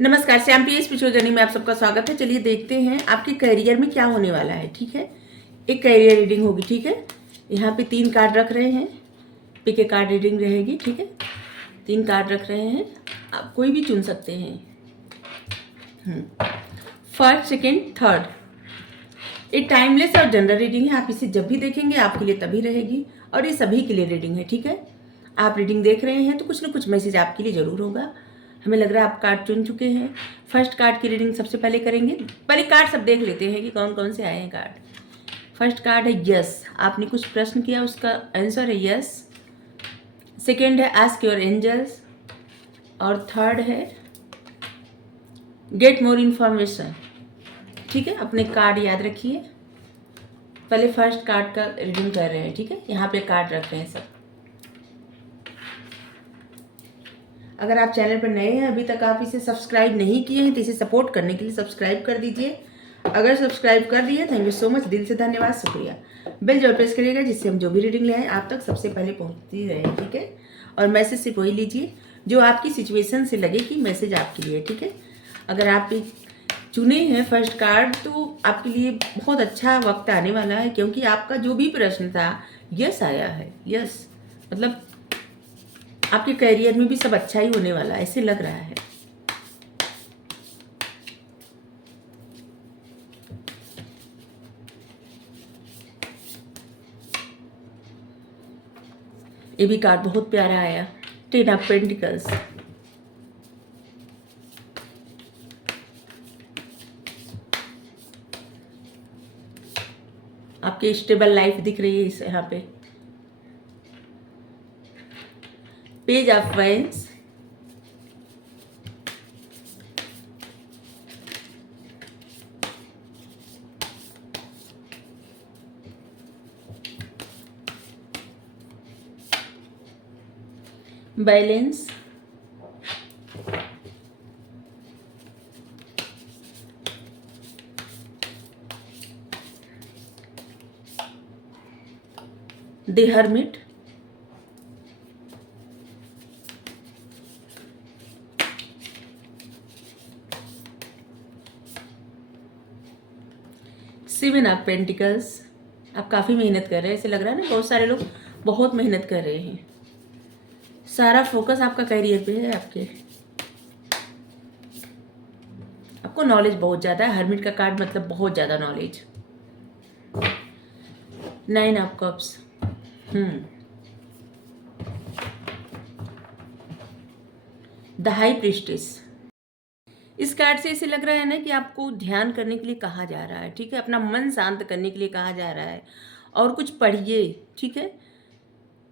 नमस्कार, Shyam P spiritual journey में आप सबका स्वागत है। चलिए देखते हैं आपके करियर में क्या होने वाला है। ठीक है, एक करियर रीडिंग होगी। ठीक है, यहाँ पे 3 कार्ड रख रहे हैं, पिक ए कार्ड रीडिंग रहेगी। ठीक है, 3 कार्ड रख रहे हैं, आप कोई भी चुन सकते हैं। First, second, third. ये टाइमलेस और जनरल रीडिंग है। आप इसे जब भी देखेंगे आपके लिए तभी रहेगी, और ये सभी के लिए रीडिंग है। ठीक है, आप रीडिंग देख रहे हैं तो कुछ ना कुछ मैसेज आपके लिए ज़रूर होगा। हमें लग रहा है आप कार्ड चुन चुके हैं। फर्स्ट कार्ड की रीडिंग सबसे पहले करेंगे। पहले कार्ड सब देख लेते हैं कि कौन कौन से आए हैं कार्ड। फर्स्ट कार्ड है यस। आपने कुछ प्रश्न किया, उसका आंसर है यस। सेकेंड है आस्क योर एंजल्स, और थर्ड है गेट मोर इन्फॉर्मेशन। ठीक है, अपने कार्ड याद रखिए। पहले फर्स्ट कार्ड का रीडिंग कर रहे हैं। ठीक है, यहाँ पे कार्ड रख रहे हैं सब। अगर आप चैनल पर नए हैं, अभी तक आप इसे सब्सक्राइब नहीं किए हैं, तो इसे सपोर्ट करने के लिए सब्सक्राइब कर दीजिए। अगर सब्सक्राइब कर दिए, थैंक यू सो मच, दिल से धन्यवाद, शुक्रिया। बेल जरूर प्रेस करिएगा, जिससे हम जो भी रीडिंग ले आए आप तक सबसे पहले पहुंचती रहे। ठीक है, और मैसेज सिर्फ वही लीजिए जो आपकी सिचुएशन से लगे कि मैसेज आपके लिए। ठीक है, अगर आप चुने हैं फर्स्ट कार्ड, तो आपके लिए बहुत अच्छा वक्त आने वाला है, क्योंकि आपका जो भी प्रश्न था यस आया है। यस मतलब आपके करियर में भी सब अच्छा ही होने वाला है, ऐसे लग रहा है। ये भी कार्ड बहुत प्यारा आया, 10 ऑफ पेंटिकल्स। आपकी स्टेबल लाइफ दिख रही है इस यहाँ पे। Page of wands, balance, the hermit, seven of pentacles. आप काफ़ी मेहनत कर रहे हैं, ऐसे लग रहा है ना, बहुत सारे लोग बहुत मेहनत कर रहे हैं। सारा फोकस आपका करियर पे है। आपको नॉलेज बहुत ज़्यादा है। हर्मिट का कार्ड मतलब बहुत ज़्यादा knowledge. 9 of cups, the high priestess. इस कार्ड से ऐसे लग रहा है ना कि आपको ध्यान करने के लिए कहा जा रहा है। ठीक है, अपना मन शांत करने के लिए कहा जा रहा है, और कुछ पढ़िए। ठीक है,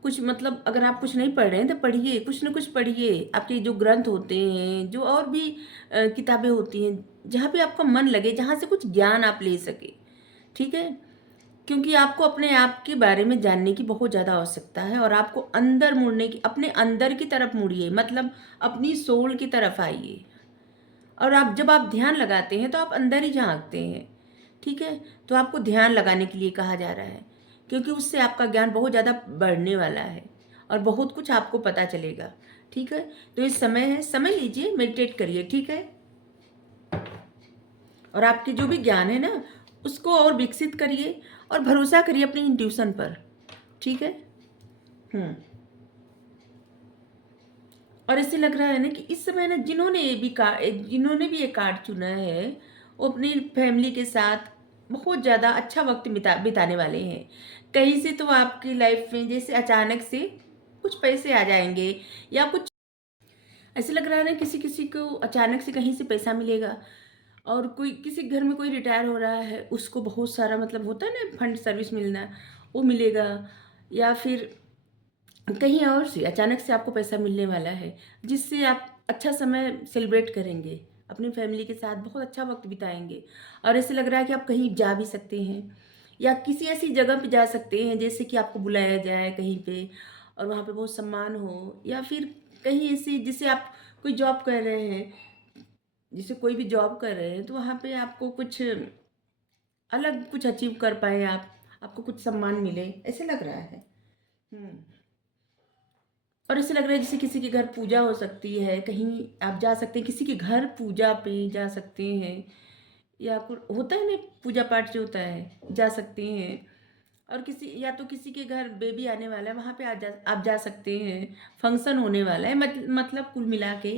कुछ मतलब अगर आप कुछ नहीं पढ़ रहे हैं तो पढ़िए, कुछ ना कुछ पढ़िए। आपके जो ग्रंथ होते हैं, जो और भी किताबें होती हैं, जहाँ पे आपका मन लगे, जहाँ से कुछ ज्ञान आप ले सके। ठीक है, क्योंकि आपको अपने आप के बारे में जानने की बहुत ज़्यादा आवश्यकता है, और आपको अंदर मुड़ने की, अपने अंदर की तरफ मुड़िए, मतलब अपनी सोल की तरफ आइए। और आप जब आप ध्यान लगाते हैं तो आप अंदर ही झांकते हैं। ठीक है, तो आपको ध्यान लगाने के लिए कहा जा रहा है, क्योंकि उससे आपका ज्ञान बहुत ज़्यादा बढ़ने वाला है, और बहुत कुछ आपको पता चलेगा। ठीक है, तो इस समय है, समय लीजिए, मेडिटेट करिए। ठीक है, और आपके जो भी ज्ञान है ना, उसको और विकसित करिए, और भरोसा करिए अपनी इंट्यूशन पर। ठीक है, और ऐसे लग रहा है ना कि इस समय ना जिन्होंने भी ये कार्ड चुना है, वो अपनी फैमिली के साथ बहुत ज़्यादा अच्छा वक्त बिताने वाले हैं। कहीं से तो आपकी लाइफ में जैसे अचानक से कुछ पैसे आ जाएंगे, या कुछ ऐसे लग रहा है ना, किसी किसी को अचानक से कहीं से पैसा मिलेगा, और कोई किसी घर में कोई रिटायर हो रहा है, उसको बहुत सारा मतलब होता है ना, फंड सर्विस मिलना, वो मिलेगा। या फिर कहीं और से अचानक से आपको पैसा मिलने वाला है, जिससे आप अच्छा समय सेलिब्रेट करेंगे, अपनी फैमिली के साथ बहुत अच्छा वक्त बिताएंगे। और ऐसे लग रहा है कि आप कहीं जा भी सकते हैं, या किसी ऐसी जगह पे जा सकते हैं जैसे कि आपको बुलाया जाए कहीं पे, और वहाँ पे बहुत सम्मान हो। या फिर कहीं ऐसी जिसे आप कोई जॉब कर रहे हैं, जिसे कोई भी जॉब कर रहे हैं, तो वहाँ पे आपको कुछ अलग कुछ अचीव कर पाए आप, आपको कुछ सम्मान मिले, ऐसे लग रहा है। हम्म और ऐसे लग रहा है जैसे किसी के घर पूजा हो सकती है, कहीं आप जा सकते हैं, किसी के घर पूजा पे जा सकते हैं, या कुछ होता है ना, पूजा पाठ जो होता है, जा सकते हैं। और किसी, या तो किसी के घर बेबी आने वाला है, वहाँ पे आप जा सकते हैं, फंक्शन होने वाला है, मतलब कुल मिला के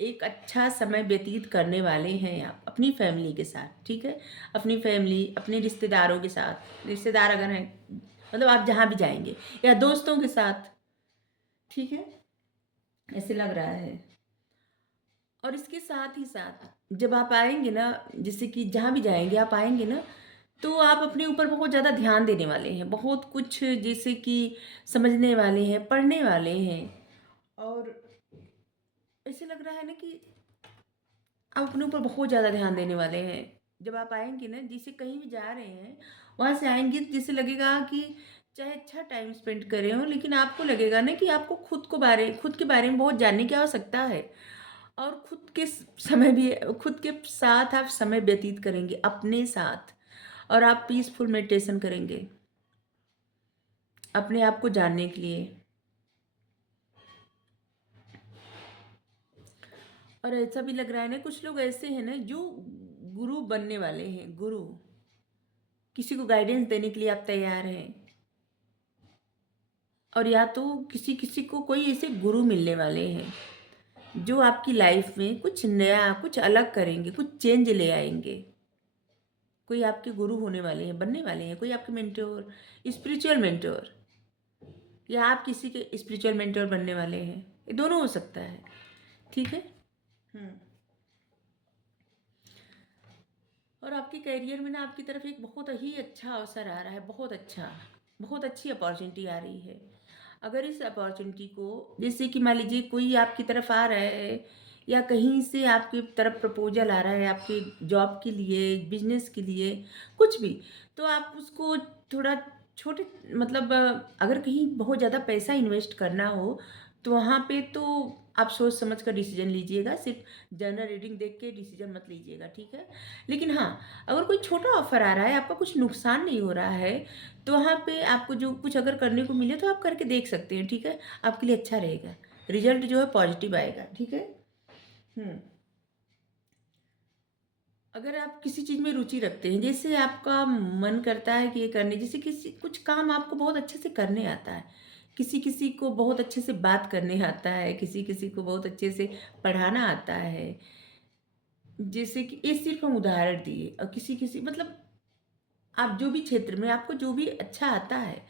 एक अच्छा समय व्यतीत करने वाले हैं आप अपनी फैमिली के साथ, ठीक है। अपनी फैमिली, अपने रिश्तेदारों के साथ, रिश्तेदार अगर हैं, मतलब आप जहाँ भी जाएंगे, या दोस्तों के साथ, ठीक है, ऐसे लग रहा है। और इसके साथ ही साथ जब आप आएंगे ना, जैसे कि जहाँ भी जाएंगे आप आएंगे ना, तो आप अपने ऊपर बहुत ज़्यादा ध्यान देने वाले हैं, बहुत कुछ जैसे कि समझने वाले हैं, पढ़ने वाले हैं। और ऐसे लग रहा है ना कि आप अपने ऊपर बहुत ज़्यादा ध्यान देने वाले हैं। जब आप आएंगे ना, जैसे कहीं भी जा रहे हैं, वहाँ से आएंगे तो जैसे लगेगा कि चाहे अच्छा टाइम स्पेंड कर रहे हो, लेकिन आपको लगेगा ना कि आपको खुद के बारे में बहुत जानने की आवश्यकता है। और समय भी, खुद के साथ आप समय व्यतीत करेंगे अपने साथ, और आप पीसफुल मेडिटेशन करेंगे अपने आप को जानने के लिए। और ऐसा भी लग रहा है ना, कुछ लोग ऐसे हैं ना जो गुरु बनने वाले हैं, गुरु, किसी को गाइडेंस देने के लिए आप तैयार हैं। और या तो किसी किसी को कोई ऐसे गुरु मिलने वाले हैं जो आपकी लाइफ में कुछ नया, कुछ अलग करेंगे, कुछ चेंज ले आएंगे। कोई आपके गुरु होने वाले हैं, बनने वाले हैं, कोई आपके मेंटोर, स्पिरिचुअल मेंटोर, या आप किसी के स्पिरिचुअल मेंटोर बनने वाले हैं। ये दोनों हो सकता है, ठीक है। हम्म। और आपके करियर में ना, आपकी तरफ एक बहुत ही अच्छा अवसर आ रहा है, बहुत अच्छा, बहुत अच्छी अपॉर्चुनिटी आ रही है। अगर इस अपॉर्चुनिटी को, जैसे कि मान लीजिए कोई आपकी तरफ आ रहा है, या कहीं से आपकी तरफ प्रपोजल आ रहा है आपके जॉब के लिए, बिजनेस के लिए, कुछ भी, तो आप उसको थोड़ा छोटे, मतलब अगर कहीं बहुत ज़्यादा पैसा इन्वेस्ट करना हो, तो वहाँ पे तो आप सोच समझ कर डिसीजन लीजिएगा, सिर्फ जनरल रीडिंग देख के डिसीजन मत लीजिएगा, ठीक है। लेकिन हाँ, अगर कोई छोटा ऑफर आ रहा है, आपका कुछ नुकसान नहीं हो रहा है, तो वहाँ पे आपको जो कुछ अगर करने को मिले तो आप करके देख सकते हैं, ठीक है। आपके लिए अच्छा रहेगा, रिजल्ट जो है पॉजिटिव आएगा, ठीक है। हम्म। अगर आप किसी चीज़ में रुचि रखते हैं, जैसे आपका मन करता है कि ये करने, जैसे किसी कुछ काम आपको बहुत अच्छे से करने आता है, किसी किसी को बहुत अच्छे से बात करने आता है, किसी किसी को बहुत अच्छे से पढ़ाना आता है, जैसे कि ये सिर्फ हम उदाहरण दिए। और किसी किसी, मतलब आप जो भी क्षेत्र में आपको जो भी अच्छा आता है,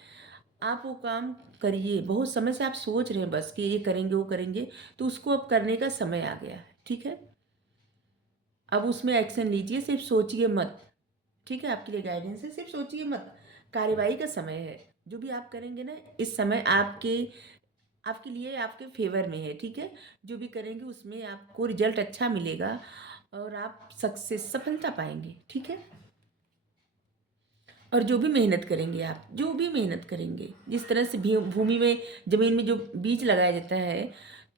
आप वो काम करिए। बहुत समय से आप सोच रहे हैं बस कि ये करेंगे वो करेंगे, तो उसको अब करने का समय आ गया है, ठीक है। अब उसमें एक्शन लीजिए, सिर्फ सोचिए मत, ठीक है। आपके लिए गाइडेंस है, सिर्फ सोचिए मत, कार्यवाही का समय है। जो भी आप करेंगे ना, इस समय आपके आपके लिए, आपके फेवर में है, ठीक है। जो भी करेंगे उसमें आपको रिजल्ट अच्छा मिलेगा, और आप सक्सेस, सफलता पाएंगे, ठीक है। और जो भी मेहनत करेंगे, आप जो भी मेहनत करेंगे, जिस तरह से भूमि में, ज़मीन में जो बीज लगाया जाता है,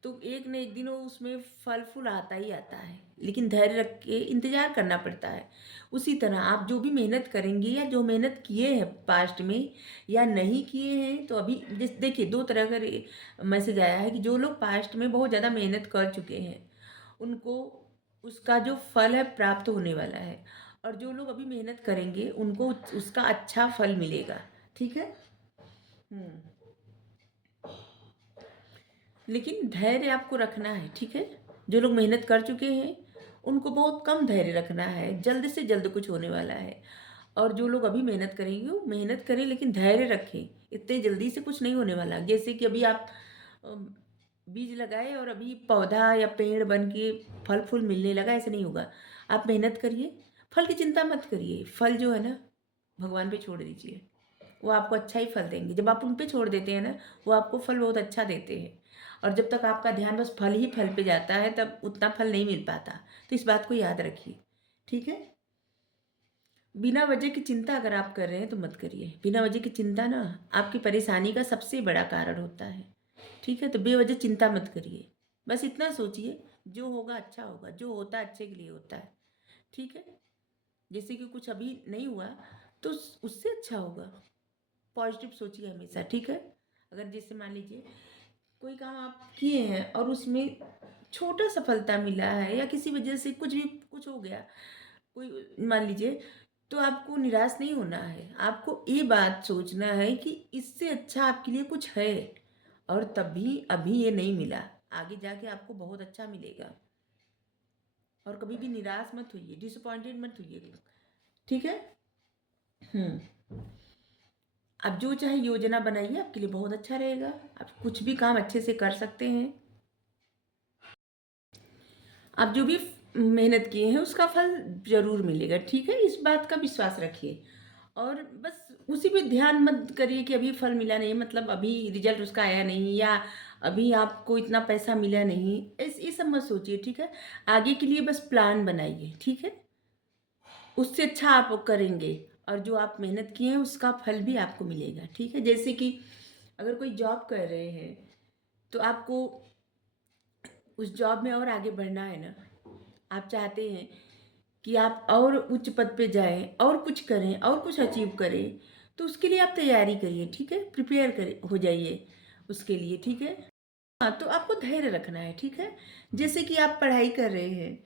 तो एक न एक दिन वो उसमें फल फूल आता ही आता है, लेकिन धैर्य रख के इंतज़ार करना पड़ता है। उसी तरह आप जो भी मेहनत करेंगे, या जो मेहनत किए हैं पास्ट में, या नहीं किए हैं, तो अभी देखिए, दो तरह का मैसेज आया है कि जो लोग पास्ट में बहुत ज़्यादा मेहनत कर चुके हैं, उनको उसका जो फल है प्राप्त होने वाला है। और जो लोग अभी मेहनत करेंगे, उनको उसका अच्छा फल मिलेगा, ठीक है। हम्म। लेकिन धैर्य आपको रखना है, ठीक है। जो लोग मेहनत कर चुके हैं, उनको बहुत कम धैर्य रखना है, जल्द से जल्द कुछ होने वाला है। और जो लोग अभी मेहनत करेंगे, वो मेहनत करें, लेकिन धैर्य रखें, इतने जल्दी से कुछ नहीं होने वाला। जैसे कि अभी आप अम, बीज लगाए और अभी पौधा या पेड़ बन के फल फूल मिलने लगा, ऐसे नहीं होगा। आप मेहनत करिए, फल की चिंता मत करिए, फल जो है ना, भगवान पे छोड़ दीजिए, वो आपको अच्छा ही फल देंगे। जब आप उन पे छोड़ देते हैं ना, वो आपको फल बहुत अच्छा देते हैं। और जब तक आपका ध्यान बस फल ही फल पे जाता है, तब उतना फल नहीं मिल पाता। तो इस बात को याद रखिए, ठीक है। बिना वजह की चिंता अगर आप कर रहे हैं तो मत करिए। बिना वजह की चिंता ना आपकी परेशानी का सबसे बड़ा कारण होता है, ठीक है। तो बेवजह चिंता मत करिए, बस इतना सोचिए, जो होगा अच्छा होगा, जो होता है अच्छे के लिए होता है, ठीक है। जैसे कि कुछ अभी नहीं हुआ, तो उससे अच्छा होगा। पॉजिटिव सोचिए हमेशा, ठीक है। अगर जैसे मान लीजिए कोई काम आप किए हैं और उसमें छोटा सफलता मिला है या किसी वजह से कुछ भी कुछ हो गया, कोई मान लीजिए, तो आपको निराश नहीं होना है। आपको ये बात सोचना है कि इससे अच्छा आपके लिए कुछ है और तभी अभी ये नहीं मिला, आगे जाके आपको बहुत अच्छा मिलेगा। और कभी भी निराश मत होइए, डिसअपॉइंटेड मत होइए, ठीक है? हुँ। आप जो चाहे योजना बनाइए, आपके लिए बहुत अच्छा रहेगा। आप कुछ भी काम अच्छे से कर सकते हैं। आप जो भी मेहनत किए हैं उसका फल ज़रूर मिलेगा, ठीक है? इस बात का विश्वास रखिए और बस उसी पे ध्यान मत करिए कि अभी फल मिला नहीं, मतलब अभी रिज़ल्ट उसका आया नहीं या अभी आपको इतना पैसा मिला नहीं, ऐस ये सब मत सोचिए, ठीक है? आगे के लिए बस प्लान बनाइए, ठीक है? उससे अच्छा आप करेंगे और जो आप मेहनत किए हैं उसका फल भी आपको मिलेगा, ठीक है? जैसे कि अगर कोई जॉब कर रहे हैं, तो आपको उस जॉब में और आगे बढ़ना है ना। आप चाहते हैं कि आप और उच्च पद पे जाएँ और कुछ करें और कुछ अचीव करें, तो उसके लिए आप तैयारी करिए, ठीक है? प्रिपेयर करें हो जाइए उसके लिए, ठीक है? हाँ, तो आपको धैर्य रखना है, ठीक है? जैसे कि आप पढ़ाई कर रहे हैं,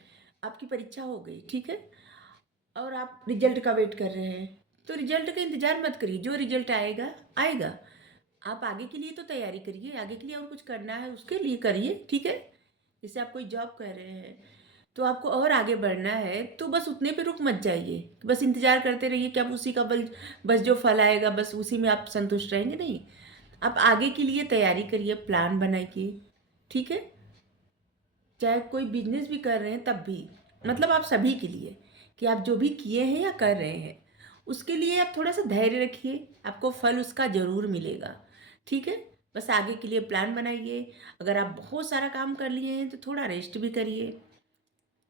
आपकी परीक्षा हो गई, ठीक है? और आप रिजल्ट का वेट कर रहे हैं, तो रिजल्ट का इंतज़ार मत करिए, जो रिजल्ट आएगा, आएगा। आप आगे के लिए तो तैयारी करिए, आगे के लिए और कुछ करना है उसके लिए करिए, ठीक है? जैसे आप कोई जॉब कर रहे हैं, तो आपको और आगे बढ़ना है, तो बस उतने पे रुक मत जाइए, बस इंतज़ार करते रहिए कि अब उसी का बस जो फल आएगा बस उसी में आप संतुष्ट रहेंगे, नहीं। आप आगे के लिए तैयारी करिए, प्लान बनाइए, ठीक है? चाहे कोई बिजनेस भी कर रहे हैं तब भी, मतलब आप सभी के लिए कि आप जो भी किए हैं या कर रहे हैं उसके लिए आप थोड़ा सा धैर्य रखिए, आपको फल उसका ज़रूर मिलेगा, ठीक है? बस आगे के लिए प्लान बनाइए। अगर आप बहुत सारा काम कर लिए हैं तो थोड़ा रेस्ट भी करिए,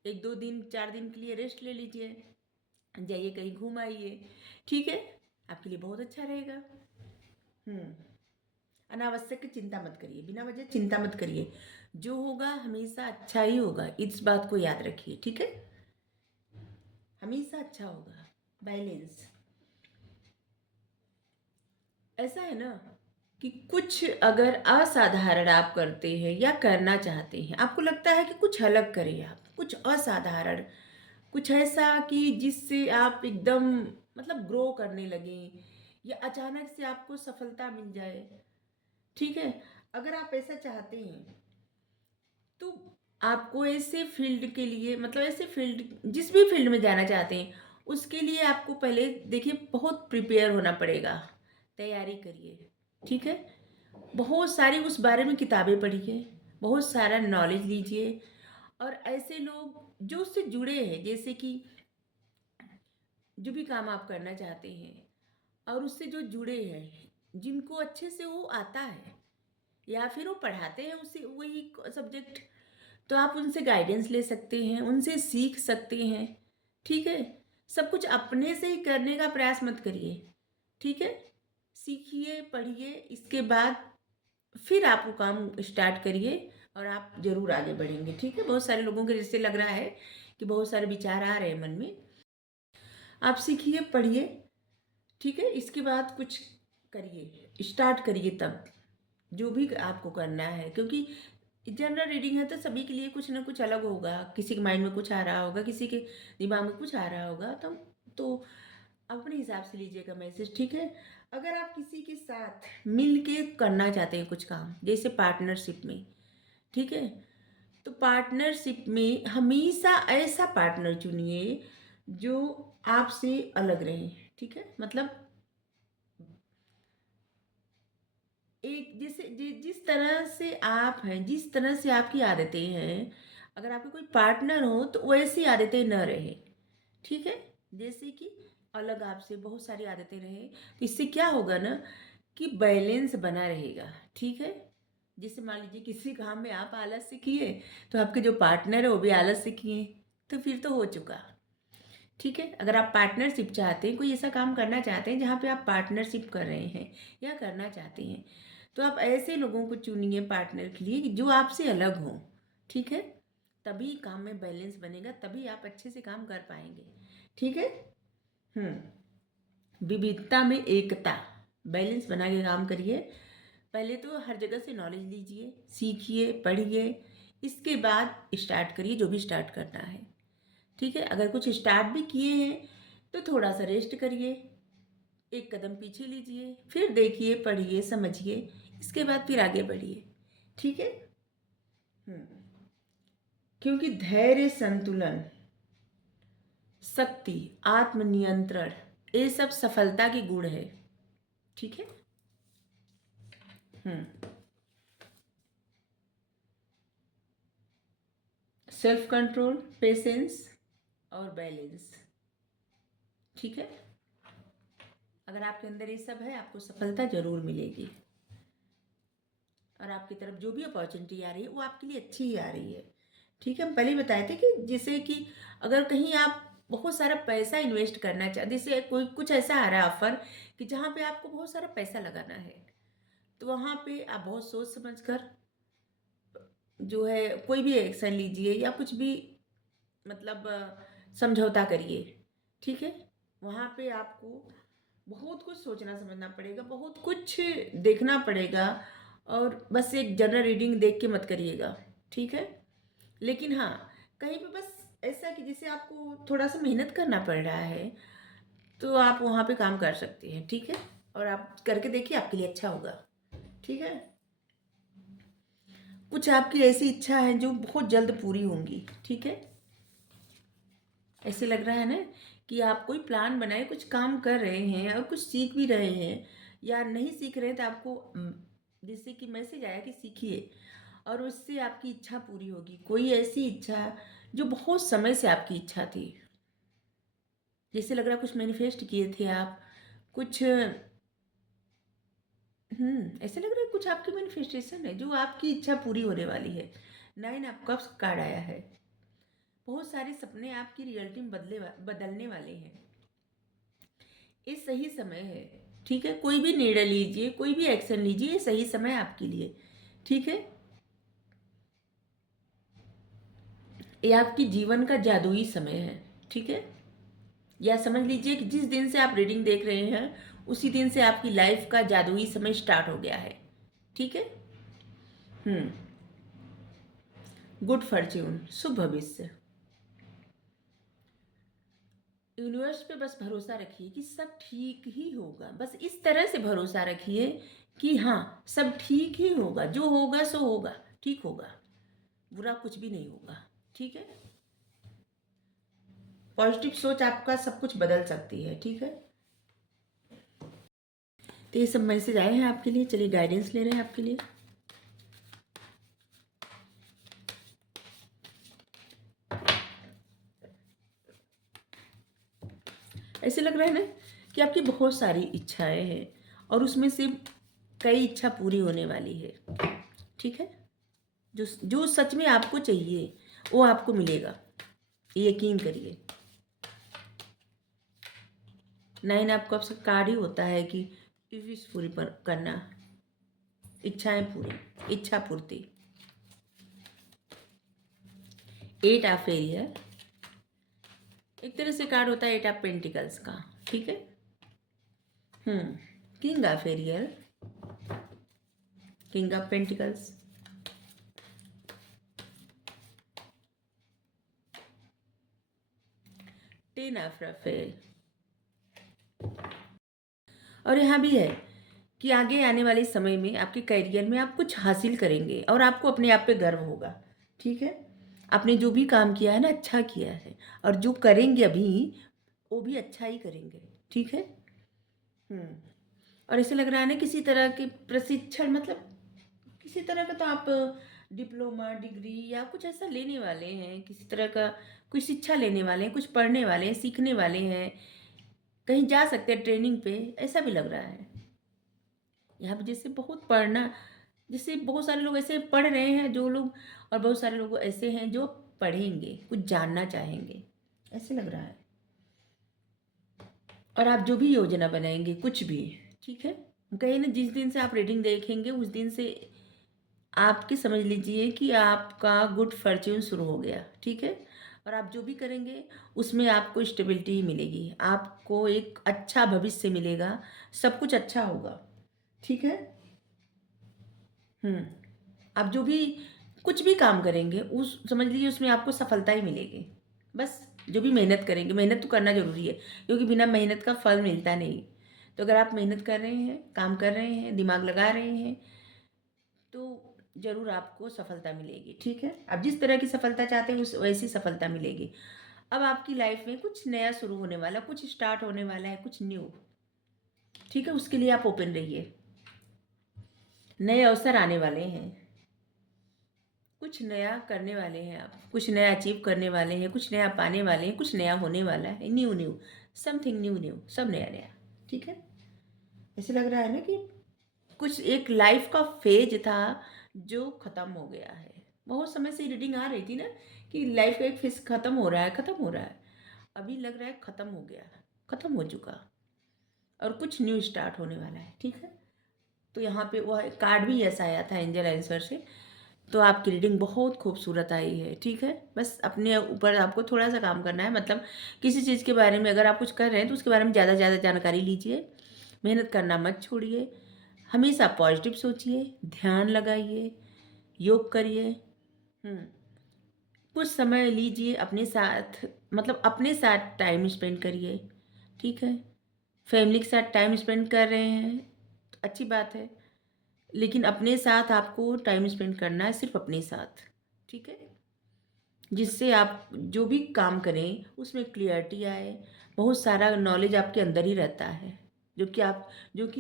एक दो दिन 4 दिन के लिए रेस्ट ले लीजिए, जाइए कहीं घूम आइए, ठीक है? आपके लिए बहुत अच्छा रहेगा। हम्म। अनावश्यक चिंता मत करिए, बिना वजह चिंता मत करिए, जो होगा हमेशा अच्छा ही होगा, इस बात को याद रखिए, ठीक है? हमेशा अच्छा होगा। बैलेंस ऐसा है ना कि कुछ अगर असाधारण आप करते हैं या करना चाहते हैं, आपको लगता है कि कुछ अलग करें आप, कुछ असाधारण, कुछ ऐसा कि जिससे आप एकदम मतलब ग्रो करने लगें या अचानक से आपको सफलता मिल जाए, ठीक है? अगर आप ऐसा चाहते हैं तो आपको ऐसे फील्ड के लिए, मतलब ऐसे फील्ड, जिस भी फील्ड में जाना चाहते हैं उसके लिए आपको पहले देखिए बहुत प्रिपेयर होना पड़ेगा, तैयारी करिए, ठीक है? बहुत सारी उस बारे में किताबें पढ़िए, बहुत सारा नॉलेज लीजिए और ऐसे लोग जो उससे जुड़े हैं, जैसे कि जो भी काम आप करना चाहते हैं और उससे जो जुड़े हैं, जिनको अच्छे से वो आता है या फिर वो पढ़ाते हैं उसी वही सब्जेक्ट, तो आप उनसे गाइडेंस ले सकते हैं, उनसे सीख सकते हैं, ठीक है? सब कुछ अपने से ही करने का प्रयास मत करिए, ठीक है? सीखिए, पढ़िए, इसके बाद फिर आप वो काम स्टार्ट करिए और आप ज़रूर आगे बढ़ेंगे, ठीक है? बहुत सारे लोगों के जैसे लग रहा है कि बहुत सारे विचार आ रहे हैं मन में, आप सीखिए, पढ़िए, ठीक है? इसके बाद कुछ करिए, स्टार्ट करिए तब, जो भी आपको करना है, क्योंकि जनरल रीडिंग है तो सभी के लिए कुछ ना कुछ अलग होगा, किसी के माइंड में कुछ आ रहा होगा, किसी के दिमाग में कुछ आ रहा होगा, तो अपने हिसाब से लीजिएगा मैसेज, ठीक है? अगर आप किसी के साथ मिल के करना चाहते हैं कुछ काम, जैसे पार्टनरशिप में, ठीक है? तो पार्टनरशिप में हमेशा ऐसा पार्टनर चुनिए जो आपसे अलग रहे, ठीक है? मतलब एक जिस तरह से आप हैं, जिस तरह से आपकी आदतें हैं, अगर आपका कोई पार्टनर हो तो वैसी आदतें न रहे, ठीक है? जैसे कि अलग आपसे बहुत सारी आदतें रहे, तो इससे क्या होगा ना कि बैलेंस बना रहेगा, ठीक है? जैसे मान लीजिए किसी काम में आप आलस से किए, तो आपके जो पार्टनर है वो भी आलस से किए, तो फिर तो हो चुका, ठीक है? अगर आप पार्टनरशिप चाहते हैं, कोई ऐसा काम करना चाहते हैं जहाँ पे आप पार्टनरशिप कर रहे हैं या करना चाहते हैं, तो आप ऐसे लोगों को चुनिए पार्टनर के लिए कि जो आपसे अलग हों, ठीक है? तभी काम में बैलेंस बनेगा, तभी आप अच्छे से काम कर पाएंगे, ठीक है? विविधता में एकता, बैलेंस बना के काम करिए। पहले तो हर जगह से नॉलेज लीजिए, सीखिए, पढ़िए, इसके बाद स्टार्ट करिए जो भी स्टार्ट करना है, ठीक है। अगर कुछ स्टार्ट भी किए हैं तो थोड़ा सा रेस्ट करिए, एक कदम पीछे लीजिए, फिर देखिए, पढ़िए, समझिए, इसके बाद फिर आगे बढ़िए, ठीक है। हम्म, क्योंकि धैर्य, संतुलन, शक्ति, आत्मनियंत्रण, ये सब सफलता के गुण है, ठीक है। हम्म सेल्फ कंट्रोल, पेशेंस और बैलेंस, ठीक है। अगर आपके अंदर ये सब है, आपको सफलता जरूर मिलेगी, और आपकी तरफ जो भी अपॉर्चुनिटी आ रही है वो आपके लिए अच्छी ही आ रही है, ठीक है। हम पहले ही बताए थे कि जैसे कि अगर कहीं आप बहुत सारा पैसा इन्वेस्ट करना चाहते, जैसे कोई कुछ ऐसा आ रहा है ऑफर कि जहाँ पे आपको बहुत सारा पैसा लगाना है, तो वहाँ पे आप बहुत सोच समझ कर जो है कोई भी एक्शन लीजिए, या कुछ भी मतलब समझौता करिए, ठीक है। वहाँ पे आपको बहुत कुछ सोचना समझना पड़ेगा, बहुत कुछ देखना पड़ेगा, और बस एक जनरल रीडिंग देख के मत करिएगा, ठीक है। लेकिन हाँ, कहीं पे बस ऐसा कि जैसे आपको थोड़ा सा मेहनत करना पड़ रहा है, तो आप वहाँ पे काम कर सकते हैं, ठीक है। और आप करके देखिए, आपके लिए अच्छा होगा, ठीक है। कुछ आपकी ऐसी इच्छा है जो बहुत जल्द पूरी होंगी, ठीक है। ऐसे लग रहा है ना कि आप कोई प्लान बनाए, कुछ काम कर रहे हैं और कुछ सीख भी रहे हैं, या नहीं सीख रहे हैं तो आपको जैसे कि मैसेज आया कि सीखिए, और उससे आपकी इच्छा पूरी होगी। कोई ऐसी इच्छा जो बहुत समय से आपकी इच्छा थी, जैसे लग रहा है कुछ मैनिफेस्ट किए थे आप, कुछ ऐसे लग रहा है कुछ आपकी मैनिफेस्टेशन है जो आपकी इच्छा पूरी होने वाली है। 9 ऑफ कप्स कार्ड आया है। बहुत सारे सपने आपकी रियलिटी में बदलने वाले हैं। ये सही समय है, ठीक है। कोई भी निर्णय लीजिए, कोई भी एक्शन लीजिए, ये सही समय है आपके लिए, ठीक है। ये आपकी जीवन का जादुई समय है, ठीक है। या समझ लीजिए कि जिस दिन से आप रीडिंग देख रहे हैं, उसी दिन से आपकी लाइफ का जादुई समय स्टार्ट हो गया है, ठीक है। हम्म गुड फॉर्च्यून, शुभ भविष्य। यूनिवर्स पे बस भरोसा रखिए कि सब ठीक ही होगा। बस इस तरह से भरोसा रखिए कि हाँ, सब ठीक ही होगा, जो होगा सो होगा, ठीक होगा, बुरा कुछ भी नहीं होगा, ठीक है। पॉजिटिव सोच आपका सब कुछ बदल सकती है, ठीक है। तो ये सब मैसेज आए हैं आपके लिए, चलिए गाइडेंस ले रहे हैं आपके लिए। ऐसे लग रहा है ना कि आपकी बहुत सारी इच्छाएं हैं, और उसमें से कई इच्छा पूरी होने वाली है, ठीक है। जो जो सच में आपको चाहिए वो आपको मिलेगा, यकीन करिए। 9 ऑफ कप्स का कार्ड ही होता है कि विश पूरी करना, इच्छाएं पूरी, इच्छा पूर्ति। 8 ऑफ एरियर, एक तरह से कार्ड होता है 8 ऑफ पेंटिकल्स का, ठीक है। किंग ऑफ एरियर, किंग ऑफ पेंटिकल्स, 10 ऑफ राफेल। और यहाँ भी है कि आगे आने वाले समय में आपके करियर में आप कुछ हासिल करेंगे, और आपको अपने आप पे गर्व होगा, ठीक है। आपने जो भी काम किया है ना, अच्छा किया है, और जो करेंगे अभी वो भी अच्छा ही करेंगे, ठीक है। हम्म और ऐसे लग रहा है ना किसी तरह के प्रशिक्षण, मतलब किसी तरह का तो आप डिप्लोमा, डिग्री या कुछ ऐसा लेने वाले हैं, किसी तरह का कोई शिक्षा लेने वाले हैं, कुछ पढ़ने वाले हैं, सीखने वाले हैं, कहीं जा सकते हैं ट्रेनिंग पे, ऐसा भी लग रहा है। यहाँ पे जैसे बहुत पढ़ना, जैसे बहुत सारे लोग ऐसे पढ़ रहे हैं जो लोग, और बहुत सारे लोग ऐसे हैं जो पढ़ेंगे, कुछ जानना चाहेंगे, ऐसे लग रहा है। और आप जो भी योजना बनाएंगे, कुछ भी, ठीक है। कहीं ना जिस दिन से आप रीडिंग देखेंगे उस दिन से आपकी समझ लीजिए कि आपका गुड फॉर्च्यून शुरू हो गया, ठीक है। और आप जो भी करेंगे उसमें आपको स्टेबिलिटी ही मिलेगी, आपको एक अच्छा भविष्य मिलेगा, सब कुछ अच्छा होगा, ठीक है। हुँ। आप जो भी कुछ भी काम करेंगे उस समझ लीजिए उसमें आपको सफलता ही मिलेगी। बस जो भी मेहनत करेंगे, मेहनत तो करना ज़रूरी है क्योंकि बिना मेहनत का फल मिलता नहीं। तो अगर आप मेहनत कर रहे हैं, काम कर रहे हैं, दिमाग लगा रहे हैं, तो ज़रूर आपको सफलता मिलेगी, ठीक है? आप जिस तरह की सफलता चाहते हैं उस वैसी सफलता मिलेगी। अब आपकी लाइफ़ में कुछ नया शुरू होने वाला, कुछ स्टार्ट होने वाला है, कुछ न्यू, ठीक है? उसके लिए आप ओपन रहिए। नए अवसर आने वाले हैं। कुछ नया करने वाले हैं आप, कुछ नया अचीव करने वाले हैं, कुछ नया पाने वाले हैं, कुछ नया होने वाला है, new new, something new new, सब नया नया, ठीक है? ऐसे लग रहा है ना कि कुछ एक लाइफ का फेज था जो खत्म हो गया है। बहुत समय से रीडिंग आ रही थी ना कि लाइफ का एक फेज खत्म हो रहा है, खत्म हो रहा है। अभी लग रहा है खत्म हो गया, खत्म हो चुका और कुछ न्यू स्टार्ट होने वाला है, ठीक है? तो यहाँ पे वह कार्ड भी ऐसा आया था एंजल आंसर से। तो आपकी रीडिंग बहुत खूबसूरत आई है, ठीक है? बस अपने ऊपर आपको थोड़ा-सा काम करना है, मतलब किसी चीज़ के बारे में अगर आप कुछ कर रहे हैं तो उसके बारे में ज़्यादा से ज़्यादा जानकारी लीजिए, मेहनत करना मत छोड़िए, हमेशा पॉजिटिव सोचिए, ध्यान लगाइए, योग करिए। हुँ, कुछ समय लीजिए अपने साथ, मतलब अपने साथ टाइम स्पेंड करिए, ठीक है? फैमिली के साथ टाइम स्पेंड कर रहे हैं, तो अच्छी बात है। लेकिन अपने साथ आपको टाइम स्पेंड करना है, सिर्फ़ अपने साथ, ठीक है? जिससे आप जो भी काम करें उसमें क्लियरिटी आए, बहुत सारा नॉलेज आपके अंदर ही रहता है, जो कि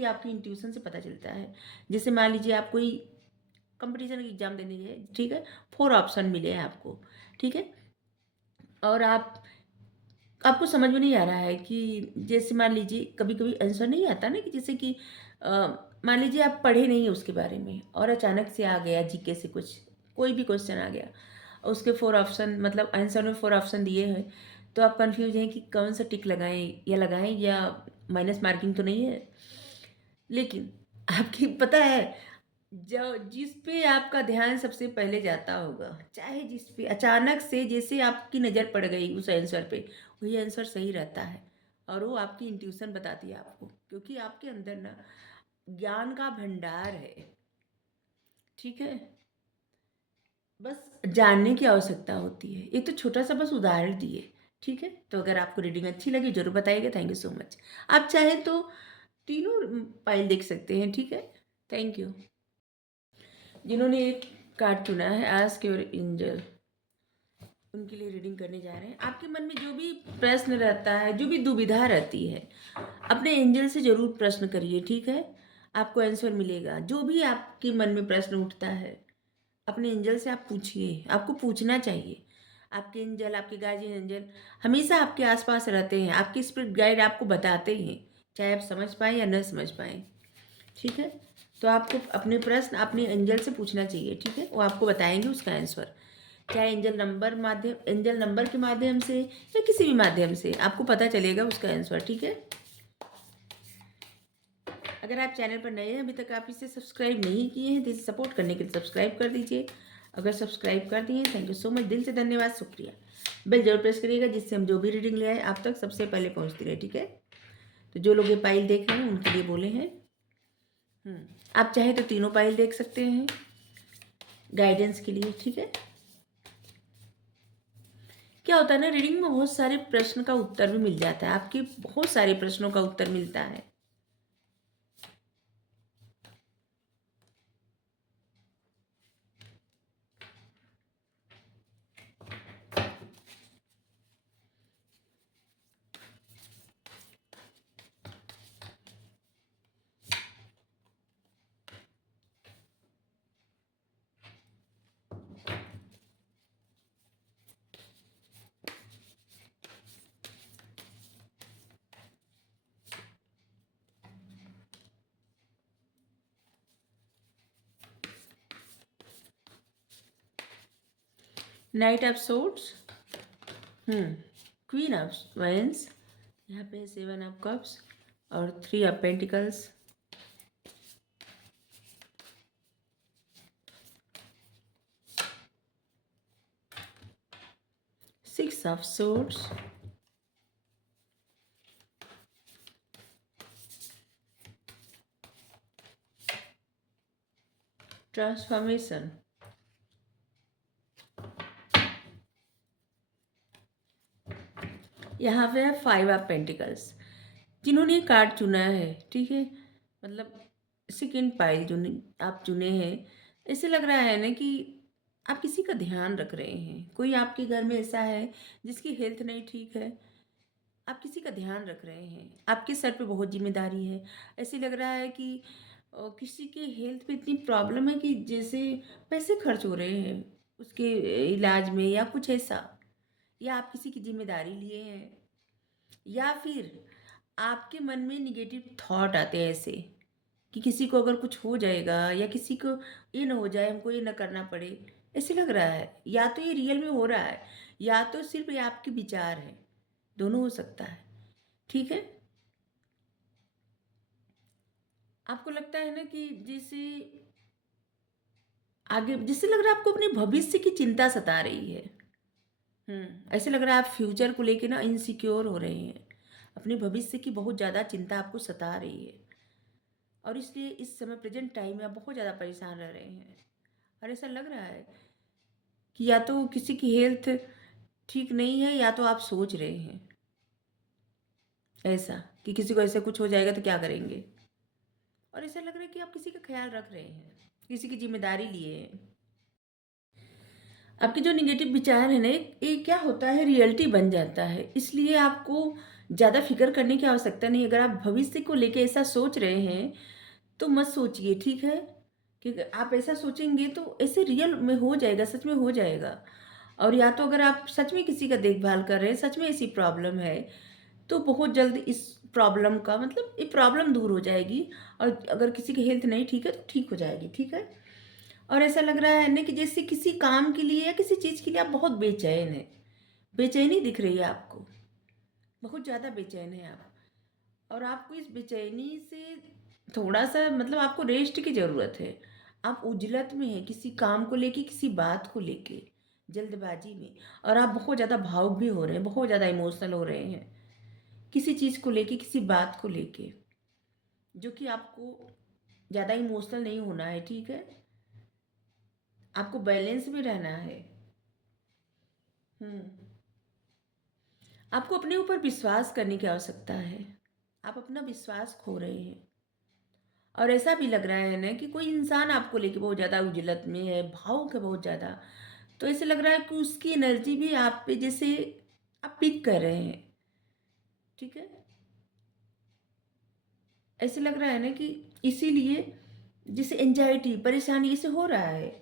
आपकी इंट्यूशन से पता चलता है। जैसे मान लीजिए आप कोई कॉम्पिटिशन की एग्ज़ाम देने गए, ठीक है? 4 ऑप्शन मिले हैं आपको, ठीक है? और आपको समझ में नहीं आ रहा है कि जैसे मान लीजिए कभी-कभी आंसर नहीं आता ना कि जैसे कि अ, मान लीजिए आप पढ़े नहीं हैं उसके बारे में और अचानक से आ गया जीके से कुछ, कोई भी क्वेश्चन आ गया और उसके 4 ऑप्शन, मतलब आंसर में 4 ऑप्शन दिए हैं, तो आप कन्फ्यूज़ हैं कि कौन सा टिक लगाएँ या माइनस मार्किंग तो नहीं है? लेकिन आपकी पता है जो जिस पे आपका ध्यान सबसे पहले जाता होगा, चाहे जिस पे अचानक से जैसे आपकी नज़र पड़ गई उस आंसर पे, वही आंसर सही रहता है और वो आपकी इंट्यूशन बताती है आपको, क्योंकि आपके अंदर ना ज्ञान का भंडार है, ठीक है? बस जानने की आवश्यकता होती है। ये तो छोटा-सा बस उदाहरण दिए, ठीक है? तो अगर आपको रीडिंग अच्छी लगी ज़रूर बताइएगा। Thank you so much. आप चाहें तो तीनों पाइल देख सकते हैं, ठीक है? Thank you. जिन्होंने एक कार्ड चुना है आस्क योर एंजल, उनके लिए रीडिंग करने जा रहे हैं। आपके मन में जो भी प्रश्न रहता है, जो भी दुविधा रहती है, अपने एंजल से ज़रूर प्रश्न करिए, ठीक है? आपको आंसर मिलेगा। जो भी आपके मन में प्रश्न उठता है, अपने एंजल से आप पूछिए, आपको पूछना चाहिए। आपके एंजल, आपके गार्जियन एंजल हमेशा आपके आस-पास रहते हैं, आपके स्पिरिट गाइड आपको बताते हैं, चाहे आप समझ पाएँ या न समझ पाएँ, ठीक है? तो आपको अपने प्रश्न अपने एंजल से पूछना चाहिए, ठीक है? वो आपको बताएँगे उसका आंसर। चाहे एंजल नंबर के माध्यम से या किसी भी माध्यम से आपको पता चलेगा उसका आंसर, ठीक है? अगर आप चैनल पर नए हैं, अभी तक आप इसे सब्सक्राइब नहीं किए हैं, तो इसे सपोर्ट करने के लिए सब्सक्राइब कर दीजिए। अगर सब्सक्राइब कर दिए, थैंक यू सो मच, दिल से धन्यवाद, शुक्रिया। बेल ज़रूर प्रेस करिएगा जिससे हम जो भी रीडिंग ले आए आप तक सबसे पहले पहुँचती रहे, ठीक है? तो जो लोग ये पाइल देख रहे हैं उनके लिए बोले हैं। आप चाहे तो तीनों पाइल देख सकते हैं गाइडेंस के लिए, ठीक है? क्या होता है ना, रीडिंग में बहुत सारे प्रश्न का उत्तर भी मिल जाता है, आपके बहुत सारे प्रश्नों का उत्तर मिलता है। Knight of swords, queen of wands, यहाँ पे 7 ऑफ कप्स और 3 of pentacles, 6 of swords, transformation. यहाँ पे है 5 ऑफ पेंटिकल्स। जिन्होंने ये कार्ड चुना है, ठीक है, मतलब सेकंड पाइल जो आप चुने हैं, ऐसे लग रहा है ना कि आप किसी का ध्यान रख रहे हैं। कोई आपके घर में ऐसा है जिसकी हेल्थ नहीं ठीक है, आप किसी का ध्यान रख रहे हैं। आपके सर पे बहुत जिम्मेदारी है। ऐसे लग रहा है कि किसी के हेल्थ पे इतनी प्रॉब्लम है कि जैसे पैसे खर्च हो रहे हैं उसके इलाज में, या कुछ ऐसा, या आप किसी की जिम्मेदारी लिए हैं, या फिर आपके मन में निगेटिव थॉट आते हैं ऐसे कि किसी को अगर कुछ हो जाएगा, या किसी को ये ना हो जाए, हमको ये ना करना पड़े। ऐसे लग रहा है, या तो ये रियल में हो रहा है, या तो सिर्फ ये आपके विचार हैं। दोनों हो सकता है, ठीक है। आपको लगता है ना कि जैसे आगे, जिससे लग रहा है आपको अपने भविष्य की चिंता सता रही है। ऐसे लग रहा है आप फ्यूचर को लेके ना इनसिक्योर हो रहे हैं। अपने भविष्य की बहुत ज़्यादा चिंता आपको सता रही है, और इसलिए इस समय प्रेजेंट टाइम में आप बहुत ज़्यादा परेशान रह रहे हैं। और ऐसा लग रहा है कि या तो किसी की हेल्थ ठीक नहीं है, या तो आप सोच रहे हैं ऐसा कि किसी को ऐसे कुछ हो जाएगा तो क्या करेंगे। और ऐसा लग रहा है कि आप किसी का ख्याल रख रहे हैं, किसी की जिम्मेदारी लिए हैं। आपके जो निगेटिव विचार है ना, ये क्या होता है, रियलिटी बन जाता है। इसलिए आपको ज़्यादा फिक्र करने की आवश्यकता नहीं। अगर आप भविष्य को लेके ऐसा सोच रहे हैं तो मत सोचिए, ठीक है। कि आप ऐसा सोचेंगे तो ऐसे रियल में हो जाएगा, सच में हो जाएगा। और या तो अगर आप सच में किसी का देखभाल कर रहे हैं, सच में ऐसी प्रॉब्लम है, तो बहुत जल्द इस प्रॉब्लम का मतलब ये प्रॉब्लम दूर हो जाएगी। और अगर किसी की हेल्थ नहीं ठीक है तो ठीक हो जाएगी, ठीक है। और ऐसा लग रहा है ना कि जैसे किसी काम के लिए या किसी चीज़ के लिए आप बहुत बेचैन हैं। बेचैनी दिख रही है आपको, बहुत ज़्यादा बेचैन है आप। और आपको इस बेचैनी से थोड़ा सा मतलब आपको रेस्ट की ज़रूरत है। आप उजलत में हैं किसी काम को लेके, किसी बात को लेके, जल्दबाजी में। और आप बहुत ज़्यादा भावुक भी हो रहे हैं, बहुत ज़्यादा इमोशनल हो रहे हैं किसी चीज़ को लेके, किसी बात को लेके, जो कि आपको ज़्यादा इमोशनल नहीं होना है, ठीक है। आपको बैलेंस में रहना है। हम्म आपको अपने ऊपर विश्वास करने की आवश्यकता है। आप अपना विश्वास खो रहे हैं। और ऐसा भी लग रहा है ना कि कोई इंसान आपको लेके बहुत ज़्यादा उजलत में है, भावुक है बहुत ज़्यादा। तो ऐसे लग रहा है कि उसकी एनर्जी भी आप पे जैसे आप पिक कर रहे हैं, ठीक है। ऐसे लग रहा है ना कि इसीलिए जैसे एंजाइटी, परेशानी ऐसे हो रहा है।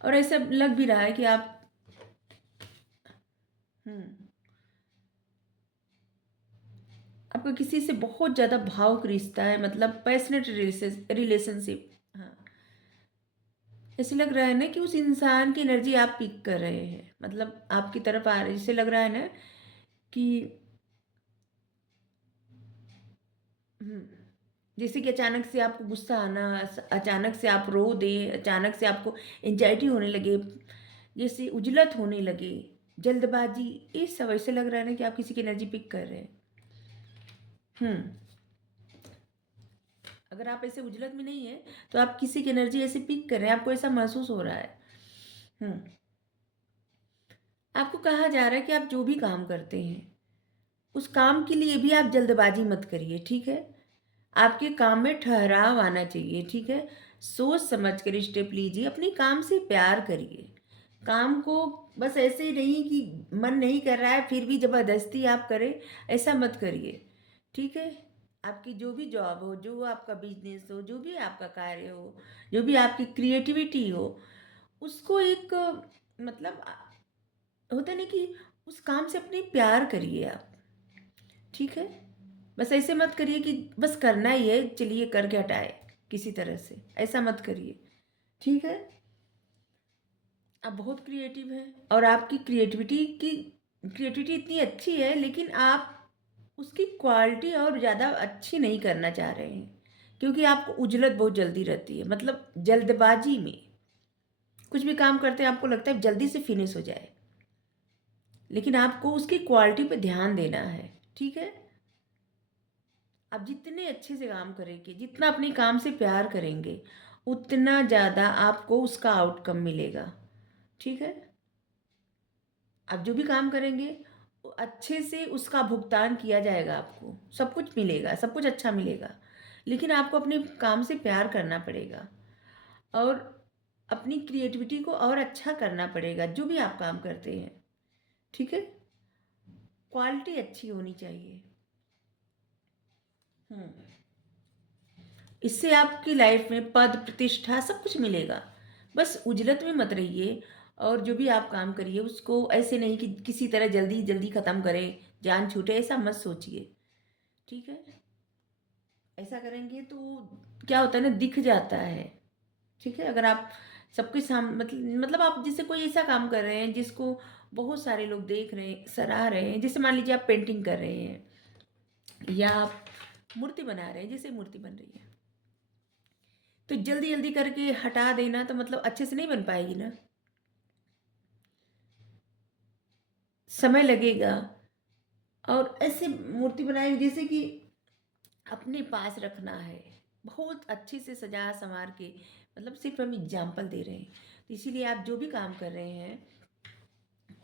और ऐसा लग भी रहा है कि आप हम्म आपका किसी से बहुत ज़्यादा भावुक रिश्ता है, मतलब पैशनेट रिलेशनशिप। हाँ, ऐसे लग रहा है ना कि उस इंसान की एनर्जी आप पिक कर रहे हैं, मतलब आपकी तरफ आ रही है। जैसे लग रहा है ना कि हम्म, जैसे कि अचानक से आपको गुस्सा आना, अचानक से आप रो दे, अचानक से आपको एंजाइटी होने लगे, जैसे उजलत होने लगे, जल्दबाजी, ये सब ऐसे लग रहा है ना कि आप किसी की एनर्जी पिक कर रहे हैं। हम्म अगर आप ऐसे उजलत में नहीं है तो आप किसी की एनर्जी ऐसे पिक कर रहे हैं, आपको ऐसा महसूस हो रहा है। हम्म आपको कहा जा रहा है कि आप जो भी काम करते हैं उस काम के लिए भी आप जल्दबाजी मत करिए, ठीक है। आपके काम में ठहराव आना चाहिए, ठीक है। सोच समझ कर स्टेप लीजिए, अपने काम से प्यार करिए। काम को बस ऐसे ही नहीं कि मन नहीं कर रहा है फिर भी ज़बरदस्ती आप करें, ऐसा मत करिए, ठीक है। आपकी जो भी जॉब हो, जो आपका बिजनेस हो, जो भी आपका कार्य हो, जो भी आपकी क्रिएटिविटी हो, उसको एक मतलब होता नहीं कि उस काम से अपने प्यार करिए आप, ठीक है। बस ऐसे मत करिए कि बस करना ही है, चलिए करके हटाए किसी तरह से, ऐसा मत करिए, ठीक है। आप बहुत क्रिएटिव हैं, और आपकी क्रिएटिविटी इतनी अच्छी है, लेकिन आप उसकी क्वालिटी और ज़्यादा अच्छी नहीं करना चाह रहे हैं, क्योंकि आपको उजलत बहुत जल्दी रहती है, मतलब जल्दबाजी में कुछ भी काम करते हैं आपको लगता है जल्दी से फिनिश हो जाए, लेकिन आपको उसकी क्वालिटी पे ध्यान देना है, ठीक है। आप जितने अच्छे से काम करेंगे, जितना अपने काम से प्यार करेंगे, उतना ज़्यादा आपको उसका आउटकम मिलेगा, ठीक है? आप जो भी काम करेंगे, वो अच्छे से उसका भुगतान किया जाएगा आपको, सब कुछ मिलेगा, सब कुछ अच्छा मिलेगा। लेकिन आपको अपने काम से प्यार करना पड़ेगा और अपनी क्रिएटिविटी को और अच्छा करना पड़ेगा, जो भी आप काम करते हैं, ठीक है? क्वालिटी अच्छी होनी चाहिए। हुँ। इससे आपकी लाइफ में पद, प्रतिष्ठा सब कुछ मिलेगा। बस उजलत में मत रहिए और जो भी आप काम करिए उसको ऐसे नहीं कि किसी तरह जल्दी-जल्दी ख़त्म करें, जान छूटे, ऐसा मत सोचिए, ठीक है? ऐसा करेंगे तो क्या होता है ना, दिख जाता है, ठीक है? अगर आप सबके मतलब आप जैसे कोई ऐसा काम कर रहे हैं जिसको बहुत सारे लोग देख रहे हैं, सराह रहे हैं, जैसे मान लीजिए आप पेंटिंग कर रहे हैं या आप मूर्ति बना रहे हैं, जैसे मूर्ति बन रही है। तो जल्दी-जल्दी करके हटा देना तो मतलब अच्छे से नहीं बन पाएगी ना, समय लगेगा। और ऐसे मूर्ति बनाएँगे जैसे कि अपने पास रखना है, बहुत अच्छे से सजा-संवार के, मतलब सिर्फ़ हम एग्ज़ाम्पल दे रहे हैं। तो इसीलिए आप जो भी काम कर रहे हैं,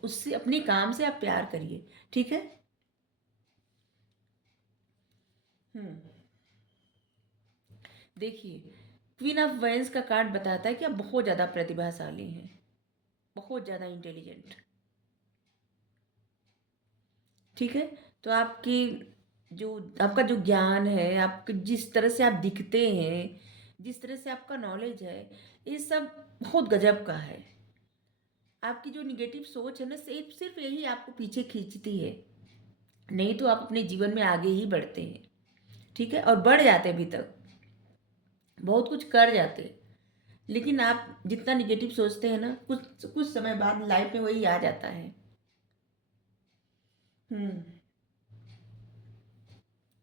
उससे अपने काम से आप प्यार करिए, ठीक है? हुँ। देखिए, क्वीन ऑफ वाइन्स का कार्ड बताता है कि आप बहुत ज़्यादा प्रतिभाशाली हैं, बहुत ज़्यादा इंटेलिजेंट। ठीक है? तो आपकी जो आपका जो ज्ञान है, आप जिस तरह से आप दिखते हैं, जिस तरह से आपका नॉलेज है, ये सब बहुत गज़ब का है। आपकी जो नेगेटिव सोच है ना, सिर्फ़ सिर्फ़ यही आपको पीछे खींचती है, नहीं तो आप अपने जीवन में आगे ही बढ़ते हैं, ठीक है? और बढ़ जाते अभी तक, बहुत कुछ कर जाते। लेकिन आप जितना नेगेटिव सोचते हैं ना, कुछ कुछ समय बाद लाइफ़ में वही आ जाता है। हुँ।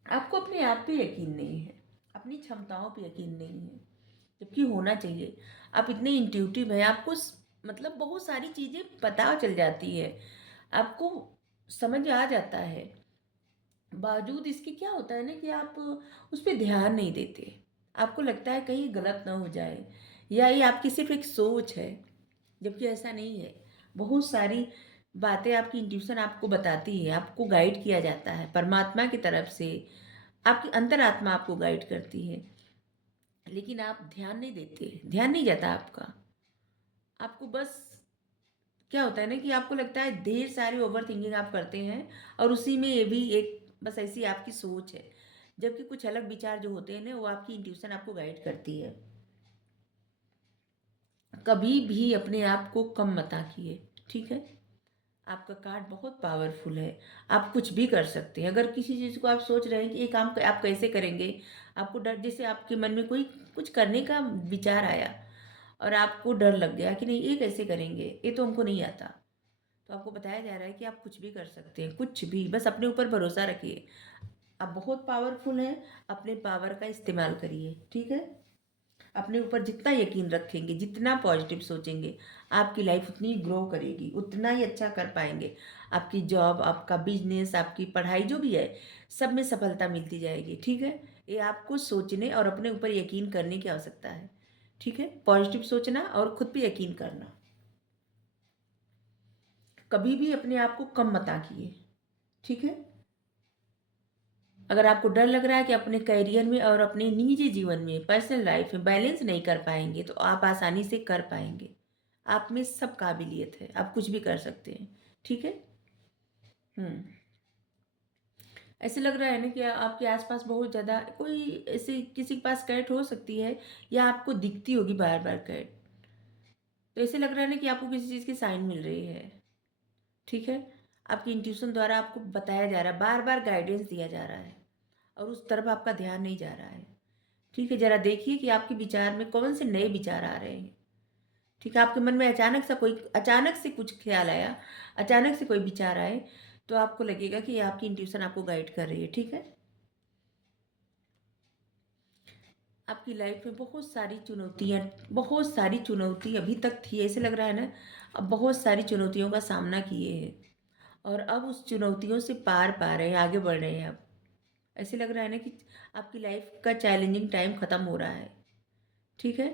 आपको अपने आप पे यकीन नहीं है, अपनी क्षमताओं पे यकीन नहीं है, जबकि होना चाहिए। आप इतने इंट्यूटिव हैं, आपको मतलब बहुत सारी चीज़ें पता चल जाती है, आपको समझ आ जाता है। बावजूद इसके क्या होता है ना कि आप उस पे ध्यान नहीं देते। आपको लगता है कहीं गलत ना हो जाए या ये आपकी सिर्फ़ एक सोच है, जबकि ऐसा नहीं है। बहुत सारी बातें आपकी इंट्यूशन आपको बताती है, आपको गाइड किया जाता है परमात्मा की तरफ से, आपकी अंतरात्मा आपको गाइड करती है। लेकिन आप ध्यान नहीं देते, ध्यान नहीं जाता आपका। आपको बस क्या होता है ना कि आपको लगता है ढेर सारी ओवरथिंकिंग आप करते हैं और उसी में ये भी एक बस ऐसी आपकी सोच है। जबकि कुछ अलग विचार जो होते हैं ना, वो आपकी इंट्यूशन आपको गाइड करती है। कभी भी अपने आप को कम मत आँकिए, ठीक है? आपका कार्ड बहुत पावरफुल है, आप कुछ भी कर सकते हैं। अगर किसी चीज़ को आप सोच रहे हैं कि ये काम आप कैसे करेंगे, आपको डर, जैसे आपके मन में कोई कुछ करने का विचार आया और आपको डर लग गया कि नहीं ये कैसे करेंगे, ये तो हमको नहीं आता। तो आपको बताया जा रहा है कि आप कुछ भी कर सकते हैं, कुछ भी, बस अपने ऊपर भरोसा रखिए। आप बहुत पावरफुल हैं, अपने पावर का इस्तेमाल करिए, ठीक है? अपने ऊपर जितना यकीन रखेंगे, जितना पॉजिटिव सोचेंगे, आपकी लाइफ उतनी ग्रो करेगी, उतना ही अच्छा कर पाएँगे। आपकी जॉब, आपका बिज़नेस, आपकी पढ़ाई जो भी है, सब में सफलता मिलती जाएगी, ठीक है? ये आपको सोचने और अपने ऊपर यकीन करने की आवश्यकता है, ठीक है? पॉजिटिव सोचना और खुद पे यकीन करना। कभी भी अपने आप को कम मत आँकिए, ठीक है? अगर आपको डर लग रहा है कि अपने करियर में और अपने निजी जीवन में, पर्सनल लाइफ में बैलेंस नहीं कर पाएँगे, तो आप आसानी से कर पाएँगे। आप में सब काबिलियत है, आप कुछ भी कर सकते हैं, ठीक है? हुँ। ऐसे लग रहा है ना कि आपके आस-पास बहुत ज़्यादा कोई ऐसे किसी के पास कैट हो सकती है या आपको दिखती होगी बार-बार कैट। तो ऐसे लग रहा है ना कि आपको किसी चीज़ की साइन मिल रही है, ठीक है? आपकी इंट्यूशन द्वारा आपको बताया जा रहा है, बार-बार गाइडेंस दिया जा रहा है और उस तरफ आपका ध्यान नहीं जा रहा है। ठीक है, ज़रा देखिए कि आपके विचार में कौन से नए विचार आ रहे हैं। ठीक है, आपके मन में अचानक से कुछ ख़्याल आया, अचानक से कोई विचार आए, तो आपको लगेगा कि आपकी इंट्यूशन आपको गाइड कर रही है, ठीक है? आपकी लाइफ़ में बहुत सारी चुनौती अभी तक थी, ऐसे लग रहा है ना, अब बहुत सारी चुनौतियों का सामना किए हैं और अब उस चुनौतियों से पार पा रहे हैं, आगे बढ़ रहे हैं अब। ऐसे लग रहा है ना कि आपकी लाइफ का चैलेंजिंग टाइम खत्म हो रहा है, ठीक है?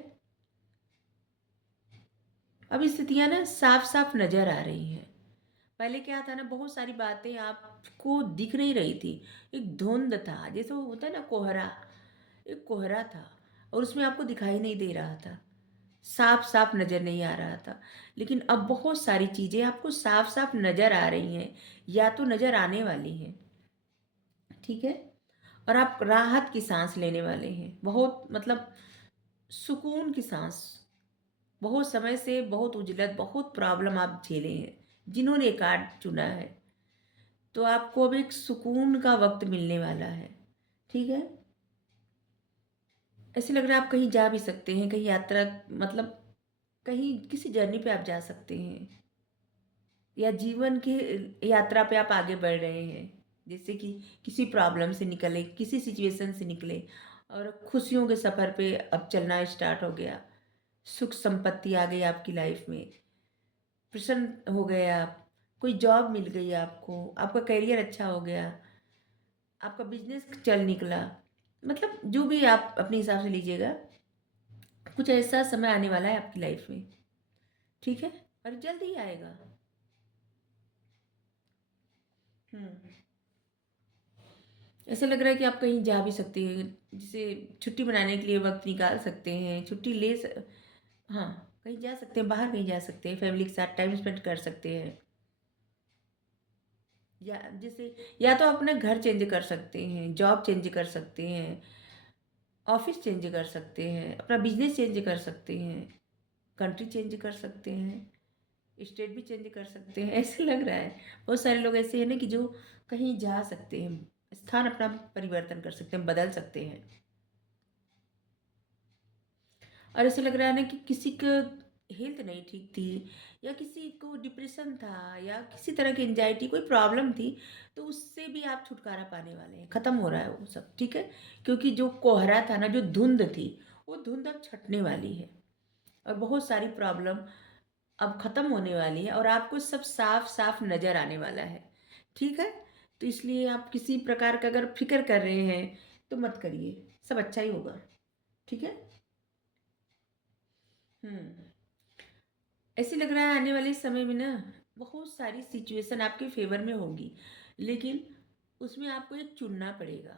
अब स्थितियाँ ना साफ-साफ नज़र आ रही हैं। पहले क्या था ना, बहुत सारी बातें आपको दिख नहीं रही थी। एक धुंध था, जैसे वो होता है ना कोहरा, एक कोहरा था और उसमें आपको दिखाई नहीं दे रहा था। साफ-साफ नज़र नहीं आ रहा था। लेकिन अब बहुत सारी चीज़ें आपको साफ-साफ नज़र आ रही हैं, या तो नज़र आने वाली हैं, ठीक है? और आप राहत की साँस लेने वाले हैं। बहुत मतलब सुकून की साँस। बहुत समय से बहुत उजलत, बहुत प्रॉब्लम आप झेले हैं। जिन्होंने ये कार्ड चुना है, तो आपको अब एक सुकून का वक़्त मिलने वाला है, ठीक है? ऐसे लग रहा है आप कहीं जा भी सकते हैं, कहीं यात्रा मतलब कहीं किसी जर्नी पे आप जा सकते हैं, या जीवन की यात्रा पे आप आगे बढ़ रहे हैं। जैसे कि किसी प्रॉब्लम से निकले, किसी सिचुएशन से निकले और खुशियों के सफ़र पे अब चलना स्टार्ट हो गया। सुख संपत्ति आ गई आपकी लाइफ में, प्रसन्न हो गए आप, कोई जॉब मिल गई आपको, आपका करियर अच्छा हो गया, आपका बिज़नेस चल निकला। मतलब जो भी आप अपने हिसाब से लीजिएगा, कुछ ऐसा समय आने वाला है आपकी लाइफ में, ठीक है? और जल्द ही आएगा। हुँ। ऐसा लग रहा है कि आप कहीं जा भी सकते हैं, जैसे छुट्टी मनाने के लिए वक़्त निकाल सकते हैं, छुट्टी ले स हाँ, कहीं जा सकते हैं, बाहर कहीं जा सकते हैं, फैमिली के साथ टाइम स्पेंड कर सकते हैं। या जैसे या तो अपना घर चेंज कर सकते हैं, जॉब चेंज कर सकते हैं, ऑफ़िस चेंज कर सकते हैं, अपना बिज़नेस चेंज कर सकते हैं, कंट्री चेंज कर सकते हैं, स्टेट भी चेंज कर सकते हैं। ऐसे लग रहा है बहुत सारे लोग ऐसे हैं ना कि जो कहीं जा सकते हैं, स्थान अपना परिवर्तन कर सकते हैं, बदल सकते हैं। और ऐसे लग रहा है ना कि किसी का हेल्थ नहीं ठीक थी, या किसी को डिप्रेशन था, या किसी तरह की एंजाइटी कोई प्रॉब्लम थी, तो उससे भी आप छुटकारा पाने वाले हैं, ख़त्म हो रहा है वो सब, ठीक है? क्योंकि जो कोहरा था ना, जो धुंध थी, वो धुंध अब छटने वाली है और बहुत सारी प्रॉब्लम अब ख़त्म होने वाली है और आपको सब साफ-साफ नज़र आने वाला है, ठीक है? तो इसलिए आप किसी प्रकार का अगर फ़िक्र कर रहे हैं, तो मत करिए, सब अच्छा ही होगा, ठीक है? हुँ। ऐसे लग रहा है आने वाले समय में ना बहुत सारी सिचुएशन आपके फ़ेवर में होगी, लेकिन उसमें आपको एक चुनना पड़ेगा,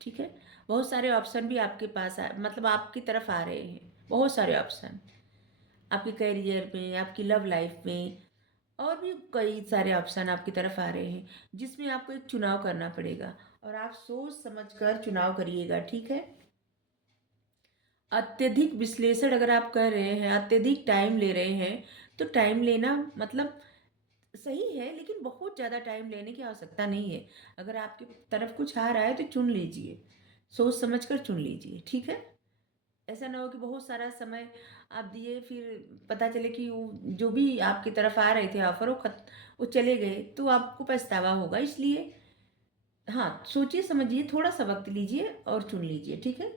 ठीक है? बहुत सारे ऑप्शन भी आपके पास मतलब आपकी तरफ आ रहे हैं, बहुत सारे ऑप्शन। आपके करियर में, आपकी लव लाइफ़ में और भी कई सारे ऑप्शन आपकी तरफ आ रहे हैं, जिसमें आपको एक चुनाव करना पड़ेगा और आप सोच समझ कर चुनाव करिएगा, ठीक है? अत्यधिक विश्लेषण अगर आप कर रहे हैं, अत्यधिक टाइम ले रहे हैं, तो टाइम लेना मतलब सही है, लेकिन बहुत ज़्यादा टाइम लेने की आवश्यकता नहीं है। अगर आपकी तरफ कुछ आ रहा है, तो चुन लीजिए, सोच समझ कर चुन लीजिए, ठीक है? ऐसा ना हो कि बहुत सारा समय आप दिए, फिर पता चले कि वो जो भी आपकी तरफ आ रहे थे ऑफ़र, वो चले गए, तो आपको पछतावा होगा। इसलिए हाँ, सोचिए समझिए, थोड़ा-सा वक़्त लीजिए और चुन लीजिए, ठीक है?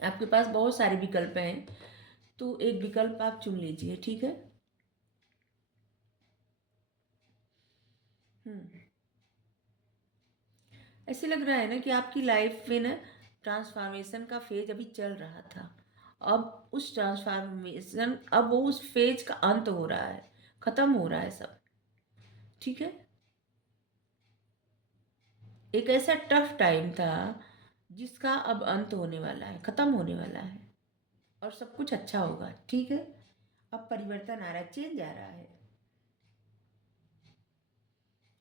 आपके पास बहुत सारे विकल्प हैं, तो एक विकल्प आप चुन लीजिए, ठीक है? हुँ। ऐसे लग रहा है ना कि आपकी लाइफ में ना ट्रांसफॉर्मेशन का फेज अभी चल रहा था। अब उस ट्रांसफॉर्मेशन अब वो उस फेज का अंत हो रहा है, खत्म हो रहा है सब, ठीक है? एक ऐसा टफ टाइम था जिसका अब अंत होने वाला है, खत्म होने वाला है और सब कुछ अच्छा होगा, ठीक है? अब परिवर्तन आ रहा है, चेंज आ रहा है।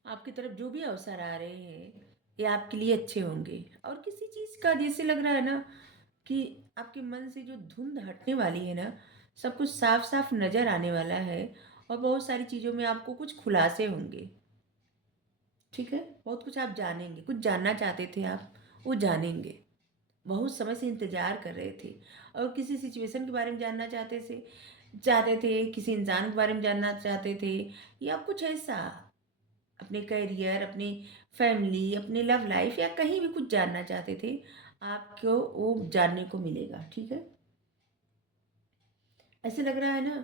आपकी तरफ जो भी अवसर आ रहे हैं, ये आपके लिए अच्छे होंगे और किसी चीज़ का जैसे लग रहा है ना कि आपके मन से जो धुंध हटने वाली है ना, सब कुछ साफ-साफ नज़र आने वाला है और बहुत सारी चीज़ों में आपको कुछ खुलासे होंगे, ठीक है? बहुत कुछ आप जानेंगे, कुछ जानना चाहते थे आप, वो जानेंगे। बहुत समय से इंतज़ार कर रहे थे और किसी सिचुएशन के बारे में जानना चाहते थे, किसी इंसान के बारे में जानना चाहते थे, या कुछ ऐसा अपने करियर, अपनी फैमिली, अपने लव लाइफ़ या कहीं भी कुछ जानना चाहते थे, आपको वो जानने को मिलेगा, ठीक है? ऐसे लग रहा है ना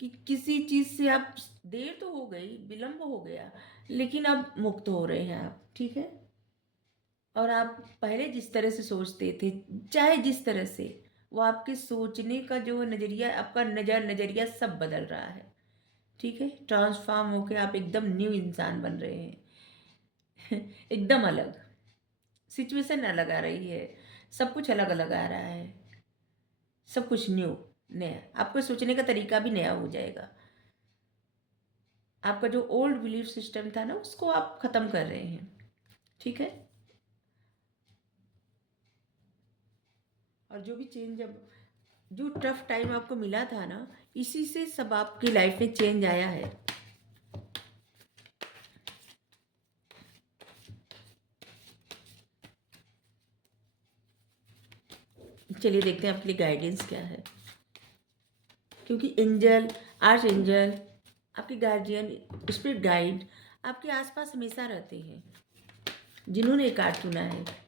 कि किसी चीज़ से आप देर तो हो गई, विलम्ब हो गया, लेकिन अब मुक्त हो रहे हैं आप, ठीक है? और आप पहले जिस तरह से सोचते थे, चाहे जिस तरह से, वो आपके सोचने का जो नज़रिया, आपका नज़रिया सब बदल रहा है। ठीक है? ट्रांसफ़ॉर्म होके आप एकदम न्यू इंसान बन रहे हैं। एकदम अलग, सिचुएशन अलग आ रही है, सब कुछ अलग-अलग आ रहा है, सब कुछ न्यू, नया। आपका सोचने का तरीका भी नया हो जाएगा। आपका जो ओल्ड बिलीफ सिस्टम था ना, उसको आप ख़त्म कर रहे हैं। ठीक है? और जो भी चेंज, अब जो टफ टाइम आपको मिला था ना, इसी से सब आपकी लाइफ में चेंज आया है। चलिए देखते हैं आपके लिए गाइडेंस क्या है। क्योंकि एंजल, आर्च एंजल, आपके गार्जियन, स्पिरिट गाइड आपके आसपास हमेशा रहते हैं, जिन्होंने ये कार्ड चुना है।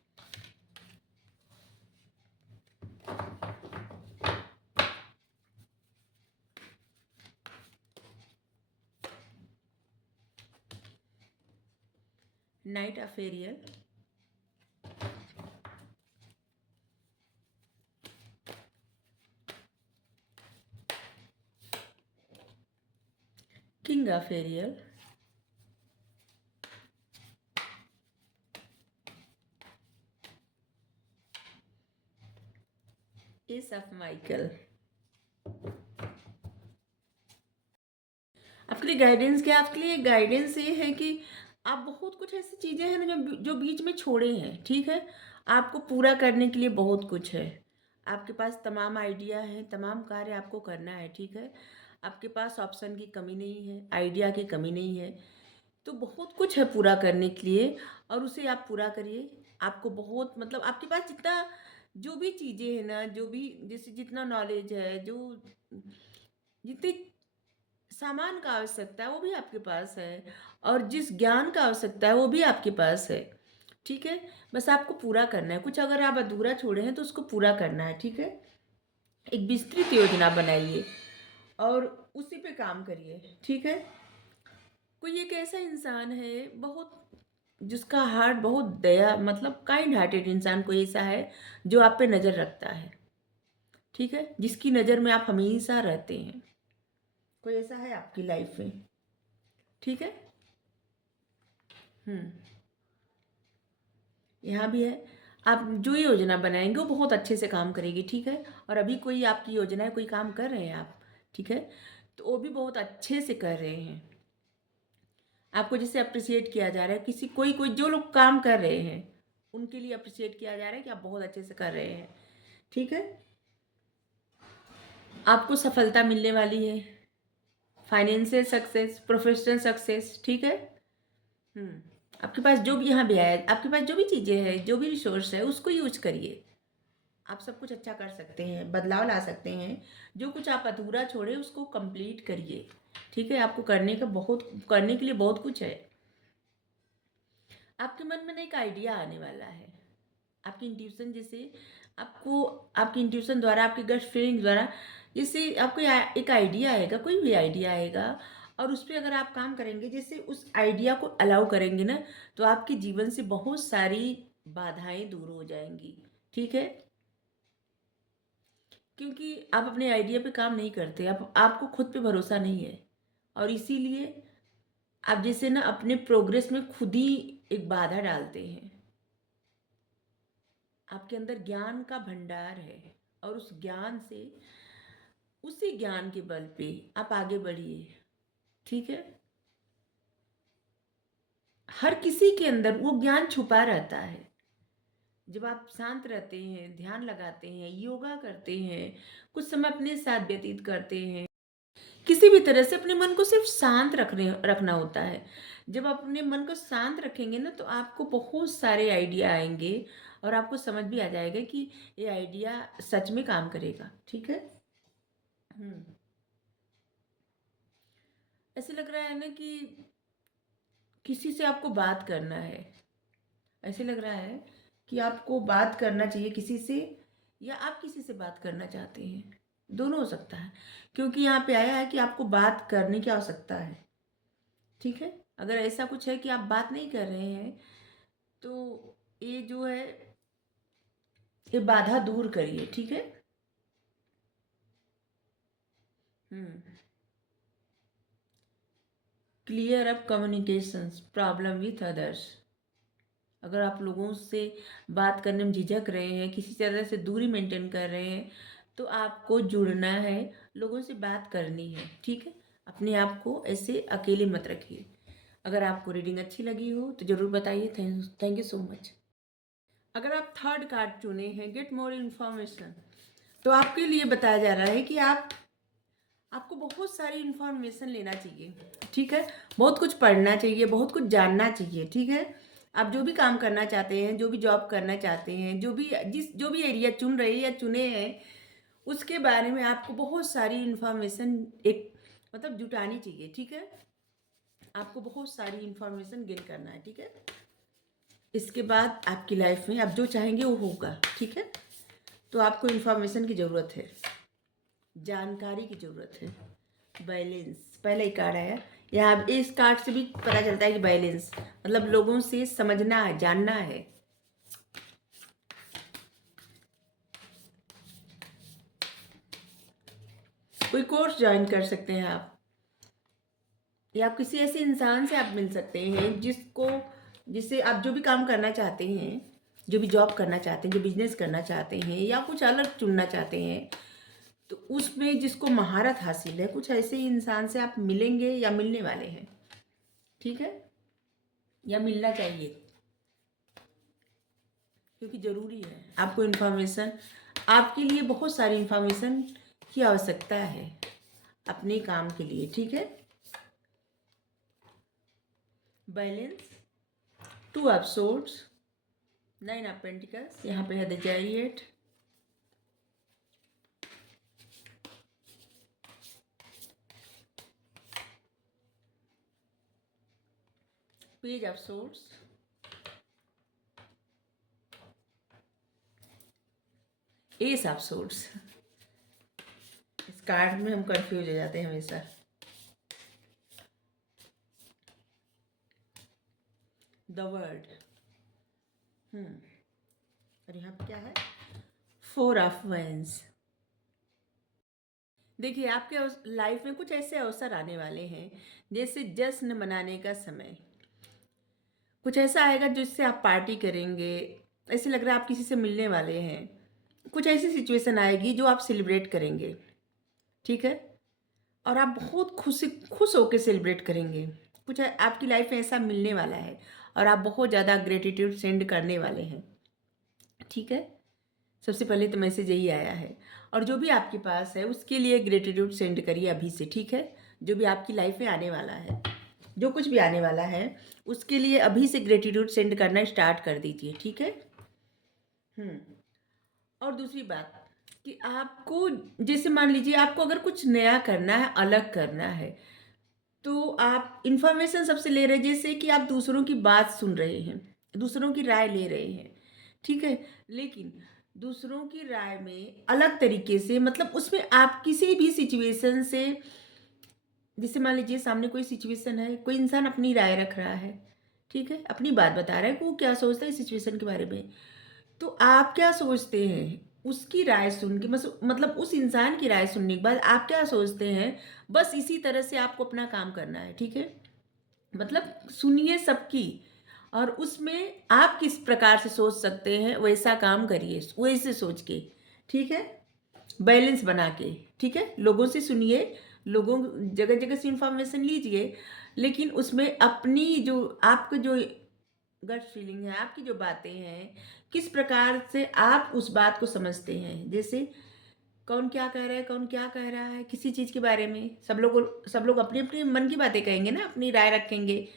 नाइट अफेरियल, किंग अफेरियल, एस ऑफ माइकल। आपके लिए गाइडेंस क्या? आपके लिए गाइडेंस ये है कि आप बहुत कुछ ऐसी चीज़ें हैं ना जो जो बीच में छोड़े हैं। ठीक है? आपको पूरा करने के लिए बहुत कुछ है। आपके पास तमाम आइडिया हैं, तमाम कार्य आपको करना है। ठीक है? आपके पास ऑप्शन की कमी नहीं है, आइडिया की कमी नहीं है। तो बहुत कुछ है पूरा करने के लिए, और उसे आप पूरा करिए। आपको बहुत, मतलब आपके पास जितना, जो भी चीज़ें हैं ना, जो भी, जैसे जितना नॉलेज है, जो जितनी सामान का आवश्यकता है वो भी आपके पास है, और जिस ज्ञान का आवश्यकता है वो भी आपके पास है। ठीक है? बस आपको पूरा करना है। कुछ अगर आप अधूरा छोड़े हैं तो उसको पूरा करना है। ठीक है? एक विस्तृत योजना बनाइए और उसी पे काम करिए। ठीक है? कोई एक ऐसा इंसान है, बहुत, जिसका हार्ट बहुत दया, मतलब काइंड हार्टेड इंसान कोई ऐसा है जो आप पे नज़र रखता है। ठीक है? जिसकी नज़र में आप हमेशा रहते हैं। कोई ऐसा है आपकी लाइफ में। ठीक है? हम्म। यहाँ भी है। आप जो योजना बनाएंगे वो बहुत अच्छे से काम करेगी। ठीक है? और अभी कोई आपकी योजना है, कोई काम कर रहे हैं आप। ठीक है? तो वो भी बहुत अच्छे से कर रहे हैं। आपको जैसे अप्रिसिएट किया जा रहा है, किसी कोई कोई जो लोग काम कर रहे हैं उनके लिए अप्रिसिएट किया जा रहा है कि आप बहुत अच्छे से कर रहे हैं। ठीक है? आपको सफलता मिलने वाली है, फाइनेंशियल सक्सेस, प्रोफेशनल सक्सेस। ठीक है? हम्म। आपके पास जो भी यहाँ भी आया, आपके पास जो भी चीज़ें हैं, जो भी रिसोर्स है, उसको यूज करिए। आप सब कुछ अच्छा कर सकते हैं, बदलाव ला सकते हैं। जो कुछ आप अधूरा छोड़े उसको कंप्लीट करिए। ठीक है? आपको करने के लिए बहुत कुछ है। आपके मन में ना एक आइडिया आने वाला है। आपकी इंट्यूशन, जैसे आपको, आपकी इंट्यूशन द्वारा, आपकी गट फीलिंग द्वारा, जैसे आपको एक आइडिया आएगा, कोई भी आइडिया आएगा, और उस पर अगर आप काम करेंगे, जैसे उस आइडिया को अलाउ करेंगे ना, तो आपके जीवन से बहुत सारी बाधाएं दूर हो जाएंगी। ठीक है? क्योंकि आप अपने आइडिया पे काम नहीं करते, आप, आपको खुद पे भरोसा नहीं है, और इसीलिए आप जैसे ना अपने प्रोग्रेस में खुद ही एक बाधा डालते हैं। आपके अंदर ज्ञान का भंडार है, और उस ज्ञान से, उसी ज्ञान के बल पे आप आगे बढ़िए। ठीक है? हर किसी के अंदर वो ज्ञान छुपा रहता है। जब आप शांत रहते हैं, ध्यान लगाते हैं, योगा करते हैं, कुछ समय अपने साथ व्यतीत करते हैं, किसी भी तरह से अपने मन को सिर्फ शांत रखना होता है। जब आप अपने मन को शांत रखेंगे ना, तो आपको बहुत सारे आइडिया आएंगे, और आपको समझ भी आ जाएगा कि ये आइडिया सच में काम करेगा। ठीक है? हम्म। ऐसे लग रहा है ना कि किसी से आपको बात करना है। ऐसे लग रहा है कि आपको बात करना चाहिए किसी से, या आप किसी से बात करना चाहते हैं। दोनों हो सकता है, क्योंकि यहाँ पे आया है कि आपको बात करने की आवश्यकता है। ठीक है? अगर ऐसा कुछ है कि आप बात नहीं कर रहे हैं, तो ये जो है, ये बाधा दूर करिए, ठीक है। Hmm. Clear up communications problem with others. अगर आप लोगों से बात करने में झिझक रहे हैं, किसी तरह से दूरी मेंटेन कर रहे हैं, तो आपको जुड़ना है, लोगों से बात करनी है, ठीक है। अपने आप को ऐसे अकेले मत रखिए। अगर आपको रीडिंग अच्छी लगी हो तो ज़रूर बताइए। Thank you so much. अगर आप थर्ड कार्ड चुने हैं, गेट मोर इन्फॉर्मेशन, तो आपके लिए बताया जा रहा है कि आपको बहुत सारी इन्फॉर्मेशन लेना चाहिए, ठीक है। बहुत कुछ पढ़ना चाहिए, बहुत कुछ जानना चाहिए, ठीक है। आप जो भी काम करना चाहते हैं, जो भी जॉब करना चाहते हैं, जो भी एरिया चुन रहे हैं या चुने हैं, उसके बारे में आपको बहुत सारी इन्फॉर्मेशन एक मतलब जुटानी चाहिए, ठीक है। आपको बहुत सारी इन्फॉर्मेशन गेन करना है, ठीक है। इसके बाद आपकी लाइफ में आप जो चाहेंगे वो होगा, ठीक है। तो आपको इन्फॉर्मेशन की ज़रूरत है, जानकारी की ज़रूरत है। बैलेंस पहला ही कार्ड आया। यहाँ इस कार्ड से भी पता चलता है कि बैलेंस मतलब लोगों से समझना है, जानना है। कोई कोर्स ज्वाइन कर सकते हैं आप, या किसी ऐसे इंसान से आप मिल सकते हैं जिससे आप जो भी काम करना चाहते हैं, जो भी जॉब करना चाहते हैं, जो बिजनेस करना चाहते हैं, या कुछ अलग चुनना चाहते हैं, तो उसमें जिसको महारत हासिल है, कुछ ऐसे इंसान से आप मिलेंगे या मिलने वाले हैं, ठीक है। या मिलना चाहिए, क्योंकि ज़रूरी है। आपको इन्फॉर्मेशन, आपके लिए बहुत सारी इन्फॉर्मेशन की आवश्यकता है अपने काम के लिए, ठीक है। Balance, two of swords, nine of pentacles, यहाँ पे है the chariot, page of swords, S of swords. इस कार्ड में हम कंफ्यूज हो जाते हैं हमेशा। द वर्ड, और यहाँ पे क्या है, फोर ऑफ वैंस। देखिए, आपके लाइफ में कुछ ऐसे अवसर आने वाले हैं, जैसे जश्न मनाने का समय कुछ ऐसा आएगा जिससे आप पार्टी करेंगे। ऐसे लग रहा है आप किसी से मिलने वाले हैं। कुछ ऐसी सिचुएशन आएगी जो आप सेलिब्रेट करेंगे, ठीक है। और आप बहुत खुश होकर सेलिब्रेट करेंगे। कुछ आपकी लाइफ में ऐसा मिलने वाला है और आप बहुत ज़्यादा ग्रेटिट्यूड सेंड करने वाले हैं, ठीक है। सबसे पहले तो मैसेज यही आया है। और जो भी आपके पास है उसके लिए ग्रेटिट्यूड सेंड करिए अभी से, ठीक है। जो भी आपकी लाइफ में आने वाला है, जो कुछ भी आने वाला है, उसके लिए अभी से ग्रेटिट्यूड सेंड करना स्टार्ट कर दीजिए, ठीक है। और दूसरी बात कि आपको, जैसे मान लीजिए आपको अगर कुछ नया करना है, अलग करना है, तो आप इन्फॉर्मेशन सबसे ले रहे हैं, जैसे कि आप दूसरों की बात सुन रहे हैं, दूसरों की राय ले रहे हैं, ठीक है। लेकिन दूसरों की राय में अलग तरीके से, मतलब उसमें आप किसी भी सिचुएशन से, जैसे मान लीजिए सामने कोई सिचुएशन है, कोई इंसान अपनी राय रख रहा है, ठीक है, अपनी बात बता रहा है कि वो क्या सोचता है इस सिचुएशन के बारे में। तो आप क्या सोचते हैं उसकी राय सुन के, मतलब उस इंसान की राय सुनने के बाद आप क्या सोचते हैं, बस इसी तरह से आपको अपना काम करना है, ठीक है। मतलब सुनिए सबकी, और उसमें आप किस प्रकार से सोच सकते हैं वैसा काम करिए, वैसे सोच के, ठीक है। बैलेंस बना के, ठीक है। लोगों से सुनिए, लोगों जगह जगह से इंफॉर्मेशन लीजिए, लेकिन उसमें अपनी जो आपको जो गट फीलिंग है, आपकी जो बातें हैं, किस प्रकार से आप उस बात को समझते हैं, जैसे कौन क्या कह रहा है, कौन क्या कह रहा है किसी चीज़ के बारे में, सब लोग अपनी अपनी मन की बातें कहेंगे ना, अपनी राय रखेंगे,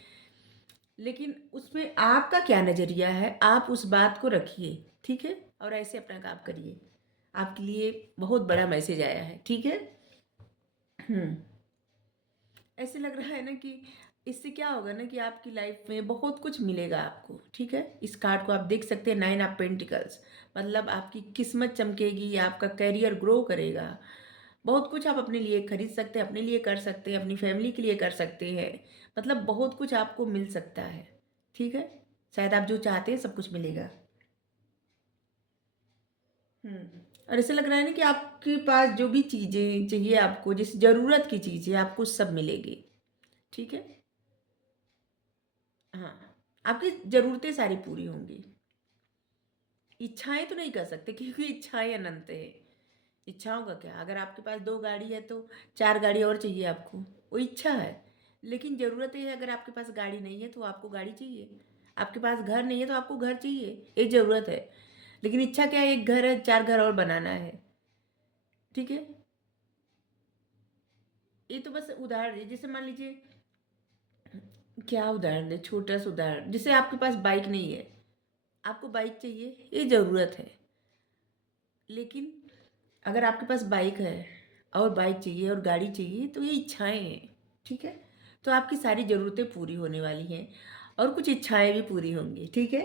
लेकिन उसमें आपका क्या नज़रिया है, आप उस बात को रखिए, ठीक है। और ऐसे अपना काम करिए। आपके लिए बहुत बड़ा मैसेज आया है, ठीक है। हम्म। ऐसे लग रहा है ना कि इससे क्या होगा ना कि आपकी लाइफ में बहुत कुछ मिलेगा आपको, ठीक है। इस कार्ड को आप देख सकते हैं, नाइन ऑफ पेंटिकल्स, मतलब आपकी किस्मत चमकेगी, आपका करियर ग्रो करेगा। बहुत कुछ आप अपने लिए खरीद सकते हैं, अपने लिए कर सकते हैं, अपनी फैमिली के लिए कर सकते हैं, मतलब बहुत कुछ आपको मिल सकता है, ठीक है। शायद आप जो चाहते हैं सब कुछ मिलेगा। और ऐसा लग रहा है ना कि आपके पास जो भी चीज़ें चाहिए आपको, जिस ज़रूरत की चीज़ें आपको सब मिलेगी, ठीक है? हाँ, आपकी ज़रूरतें सारी पूरी होंगी। इच्छाएँ तो नहीं कह सकते क्योंकि इच्छाएँ अनंत है। इच्छाओं का क्या? अगर आपके पास 2 गाड़ी है तो 4 गाड़ी और चाहिए आपको, वो इच्छा है। लेकिन ज़रूरत ये है, अगर आपके पास गाड़ी नहीं है तो आपको गाड़ी चाहिए। आपके पास घर नहीं है तो आपको घर चाहिए, ये ज़रूरत है। लेकिन इच्छा क्या है, 1 घर है, 4 घर और बनाना है, ठीक है? ये तो बस उदाहरण है। जैसे मान लीजिए, क्या उदाहरण दें, छोटा-सा उदाहरण, जैसे आपके पास बाइक नहीं है, आपको बाइक चाहिए, ये ज़रूरत है। लेकिन अगर आपके पास बाइक है और बाइक चाहिए और गाड़ी चाहिए तो ये इच्छाएँ हैं, ठीक है? तो आपकी सारी ज़रूरतें पूरी होने वाली हैं और कुछ इच्छाएँ भी पूरी होंगी, ठीक है?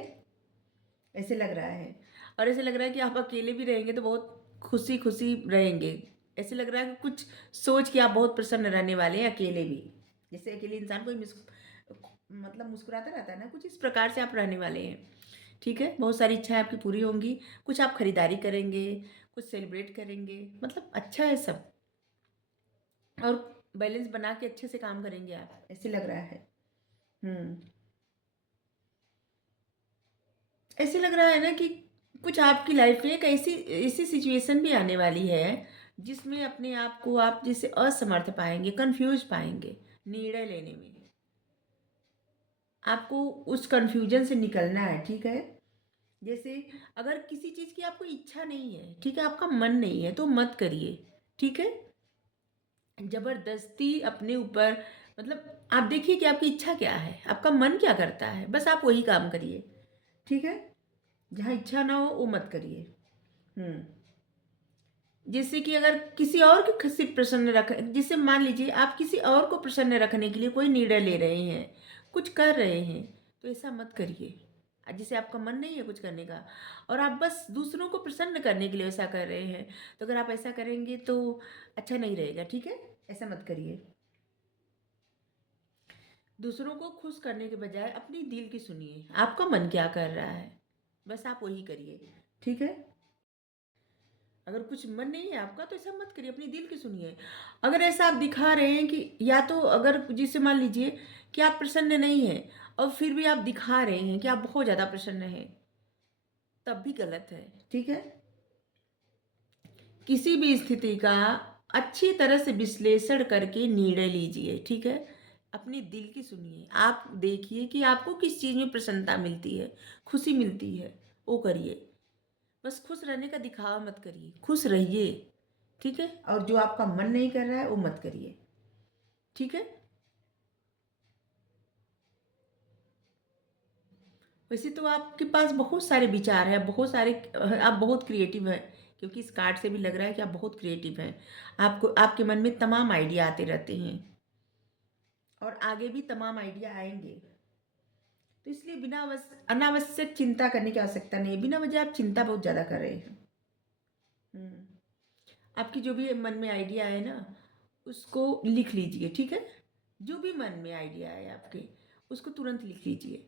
ऐसे लग रहा है। और ऐसे लग रहा है कि आप अकेले भी रहेंगे तो बहुत खुशी-खुशी रहेंगे। ऐसे लग रहा है कि कुछ सोच के आप बहुत प्रसन्न रहने वाले हैं अकेले भी। जैसे अकेले इंसान कोई मतलब मुस्कुराता रहता है ना, कुछ इस प्रकार से आप रहने वाले हैं। ठीक है? बहुत सारी इच्छाएँ आपकी पूरी होंगी, कुछ आप खरीदारी करेंगे, कुछ सेलिब्रेट करेंगे, मतलब अच्छा है सब। और बैलेंस बना के अच्छे से काम करेंगे आप, ऐसे लग रहा है। हुँ। ऐसे लग रहा है ना कि कुछ आपकी लाइफ में एक ऐसी ऐसी सिचुएशन भी आने वाली है, जिसमें अपने आप को आप जैसे असमर्थ पाएँगे, कन्फ्यूज़ पाएँगे निर्णय लेने में। आपको उस कन्फ्यूजन से निकलना है, ठीक है? जैसे अगर किसी चीज़ की आपको इच्छा नहीं है, ठीक है, आपका मन नहीं है, तो मत करिए, ठीक है? ज़बरदस्ती अपने ऊपर, मतलब आप देखिए कि आपकी इच्छा क्या है, आपका मन क्या करता है, बस आप वही काम करिए, ठीक है? जहाँ इच्छा ना हो, वो मत करिए। हुँ। जैसे कि अगर किसी और को किसी प्रसन्न रख जैसे मान लीजिए आप किसी और को प्रसन्न रखने के लिए कोई निर्णय ले रहे हैं, कुछ कर रहे हैं, तो ऐसा मत करिए। जैसे आपका मन नहीं है कुछ करने का और आप बस दूसरों को प्रसन्न करने के लिए ऐसा कर रहे हैं, तो अगर आप ऐसा करेंगे तो अच्छा नहीं रहेगा, ठीक है? ऐसा मत करिए। दूसरों को खुश करने के बजाय अपनी दिल की सुनिए, आपका मन क्या कर रहा है, बस आप वही करिए, ठीक है? अगर कुछ मन नहीं है आपका तो ऐसा मत करिए, अपनी दिल की सुनिए। अगर ऐसा आप दिखा रहे हैं कि या तो अगर जैसे मान लीजिए कि आप प्रसन्न नहीं हैं और फिर भी आप दिखा रहे हैं कि आप बहुत ज़्यादा प्रसन्न हैं, तब भी गलत है, ठीक है? किसी भी स्थिति का अच्छी तरह से विश्लेषण करके निर्णय लीजिए, ठीक है? अपनी दिल की सुनिए। आप देखिए कि आपको किस चीज़ में प्रसन्नता मिलती है, खुशी मिलती है, वो करिए। बस खुश रहने का दिखावा मत करिए, खुश रहिए, ठीक है? और जो आपका मन नहीं कर रहा है वो मत करिए, ठीक है? वैसे तो आपके पास बहुत सारे विचार हैं, बहुत सारे आप बहुत क्रिएटिव हैं, क्योंकि इस कार्ड से भी लग रहा है कि आप बहुत क्रिएटिव हैं। आपको आपके मन में तमाम आइडिया आते रहते हैं और आगे भी तमाम आइडिया आएँगे। तो इसलिए बिना अनावश्यक चिंता करने की आवश्यकता नहीं है, बिना वजह आप चिंता बहुत ज़्यादा कर रहे हैं। हुँ। आपकी जो भी मन में आइडिया है ना, उसको लिख लीजिए, ठीक है? जो भी मन में आइडिया है आपके, उसको तुरंत लिख लीजिए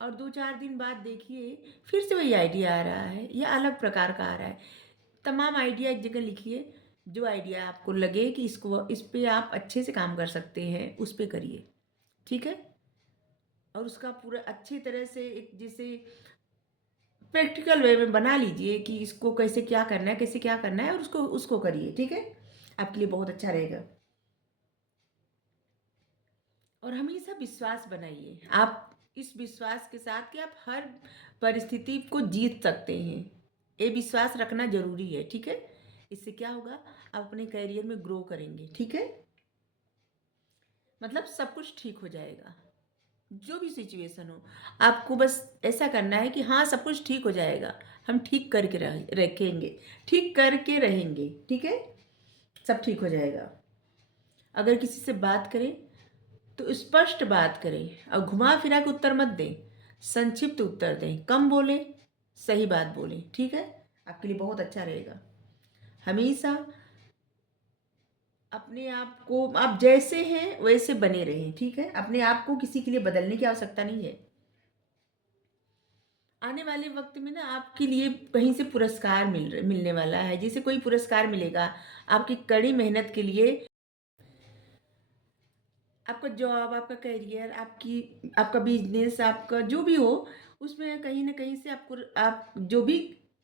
और 2-4 दिन बाद देखिए फिर से वही आइडिया आ रहा है या अलग प्रकार का आ रहा है। तमाम आइडिया एक जगह लिखिए, जो आइडिया आपको लगे कि इसको इस पे आप अच्छे से काम कर सकते हैं, उस पे करिए, ठीक है? और उसका पूरा अच्छी तरह से एक जैसे प्रैक्टिकल वे में बना लीजिए कि इसको कैसे क्या करना है, कैसे क्या करना है और उसको उसको करिए, ठीक है? आपके लिए बहुत अच्छा रहेगा। और हमेशा विश्वास बनाइए। आप इस विश्वास के साथ कि आप हर परिस्थिति को जीत सकते हैं। ये विश्वास रखना ज़रूरी है, ठीक है? इससे क्या होगा, आप अपने करियर में ग्रो करेंगे, ठीक है? मतलब सब कुछ ठीक हो जाएगा। जो भी सिचुएशन हो, आपको बस ऐसा करना है कि हाँ, सब कुछ ठीक हो जाएगा। हम ठीक करके रखेंगे, ठीक करके रहेंगे, ठीक है? सब ठीक हो जाएगा। अगर किसी से बात करें तो स्पष्ट बात करें और घुमा-फिरा के उत्तर मत दें। संक्षिप्त उत्तर दें, कम बोलें, सही बात बोलें, ठीक है? आपके लिए बहुत अच्छा रहेगा। हमेशा अपने आप को आप जैसे हैं वैसे बने रहें, ठीक है? अपने आप को किसी के लिए बदलने की आवश्यकता नहीं है। आने वाले वक्त में ना आपके लिए कहीं से पुरस्कार मिलने वाला है, जैसे कोई पुरस्कार मिलेगा आपकी कड़ी मेहनत के लिए। आपका जॉब, आपका करियर, आपका बिजनेस, आपका जो भी हो, उसमें कहीं ना कहीं से आपको, आप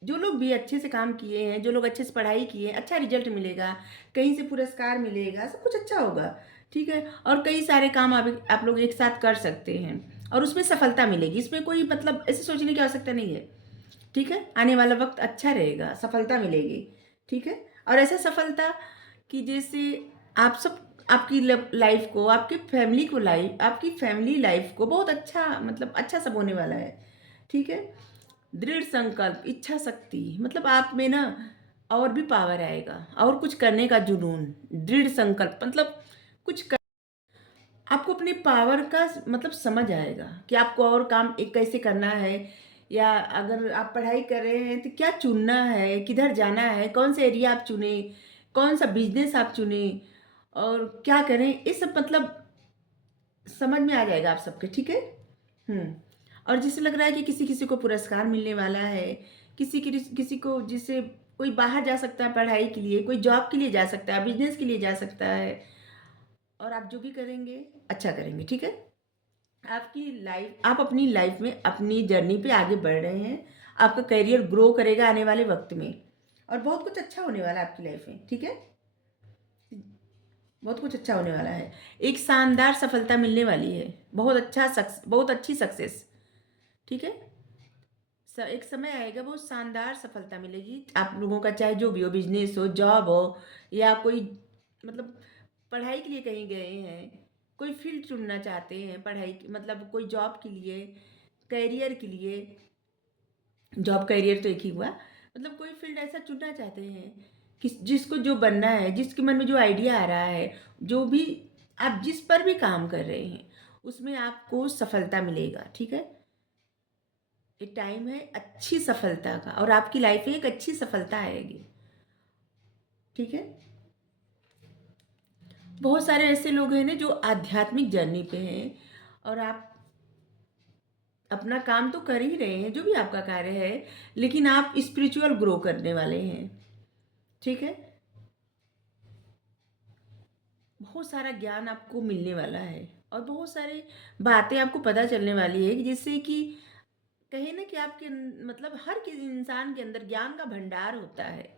जो लोग भी अच्छे से काम किए हैं, जो लोग अच्छे से पढ़ाई किए हैं, अच्छा रिजल्ट मिलेगा, कहीं से पुरस्कार मिलेगा, सब कुछ अच्छा होगा। ठीक है, और कई सारे काम आप लोग एक साथ कर सकते हैं और उसमें सफलता मिलेगी। इसमें कोई मतलब ऐसे सोचने की आवश्यकता नहीं है। ठीक है, आने वाला वक्त अच्छा रहेगा, सफलता मिलेगी। ठीक है, और ऐसा सफलता कि जैसे आप सब, आपकी लाइफ को, आपकी फैमिली लाइफ को बहुत अच्छा, मतलब अच्छा सब होने वाला है। ठीक है, दृढ़ संकल्प, इच्छा शक्ति, मतलब आप में ना और भी पावर आएगा, और कुछ करने का जुनून, दृढ़ संकल्प, मतलब कुछ कर, आपको अपने पावर का मतलब समझ आएगा कि आपको और काम एक कैसे करना है, या अगर आप पढ़ाई कर रहे हैं तो क्या चुनना है, किधर जाना है, कौन सा एरिया आप चुने, कौन सा बिजनेस आप चुने, और क्या करें, ये सब मतलब समझ में आ जाएगा आप सबके। ठीक है। हम्म। और जिसे लग रहा है कि किसी किसी को पुरस्कार मिलने वाला है, किसी को, जिसे कोई बाहर जा सकता है पढ़ाई के लिए, कोई जॉब के लिए जा सकता है, बिजनेस के लिए जा सकता है, और आप जो भी करेंगे अच्छा करेंगे। ठीक है, आप अपनी लाइफ में अपनी जर्नी पे आगे बढ़ रहे हैं। आपका करियर ग्रो करेगा आने वाले वक्त में, और बहुत कुछ अच्छा होने वाला है आपकी लाइफ में। ठीक है, बहुत कुछ अच्छा होने वाला है। एक शानदार सफलता मिलने वाली है, बहुत अच्छी सक्सेस। ठीक है, एक समय आएगा, बहुत शानदार सफलता मिलेगी आप लोगों का, चाहे जो भी हो, बिजनेस हो, जॉब हो, या कोई मतलब पढ़ाई के लिए कहीं गए हैं, कोई फील्ड चुनना चाहते हैं पढ़ाई मतलब कोई जॉब के लिए, करियर के लिए। जॉब करियर तो एक ही हुआ, मतलब कोई फील्ड ऐसा चुनना चाहते हैं कि जिसको जो बनना है, जिसके मन में जो आइडिया आ रहा है, जो भी आप जिस पर भी काम कर रहे हैं उसमें आपको सफलता मिलेगा। ठीक है, ये टाइम है अच्छी सफलता का, और आपकी लाइफ में एक अच्छी सफलता आएगी। ठीक है, बहुत सारे ऐसे लोग हैं ना जो आध्यात्मिक जर्नी पे हैं, और आप अपना काम तो कर ही रहे हैं, जो भी आपका कार्य है, लेकिन आप स्पिरिचुअल ग्रो करने वाले हैं। ठीक है, बहुत सारा ज्ञान आपको मिलने वाला है, और बहुत सारी बातें आपको पता चलने वाली है, जिससे कि कहे ना कि आपके मतलब हर किसी इंसान के अंदर ज्ञान का भंडार होता है,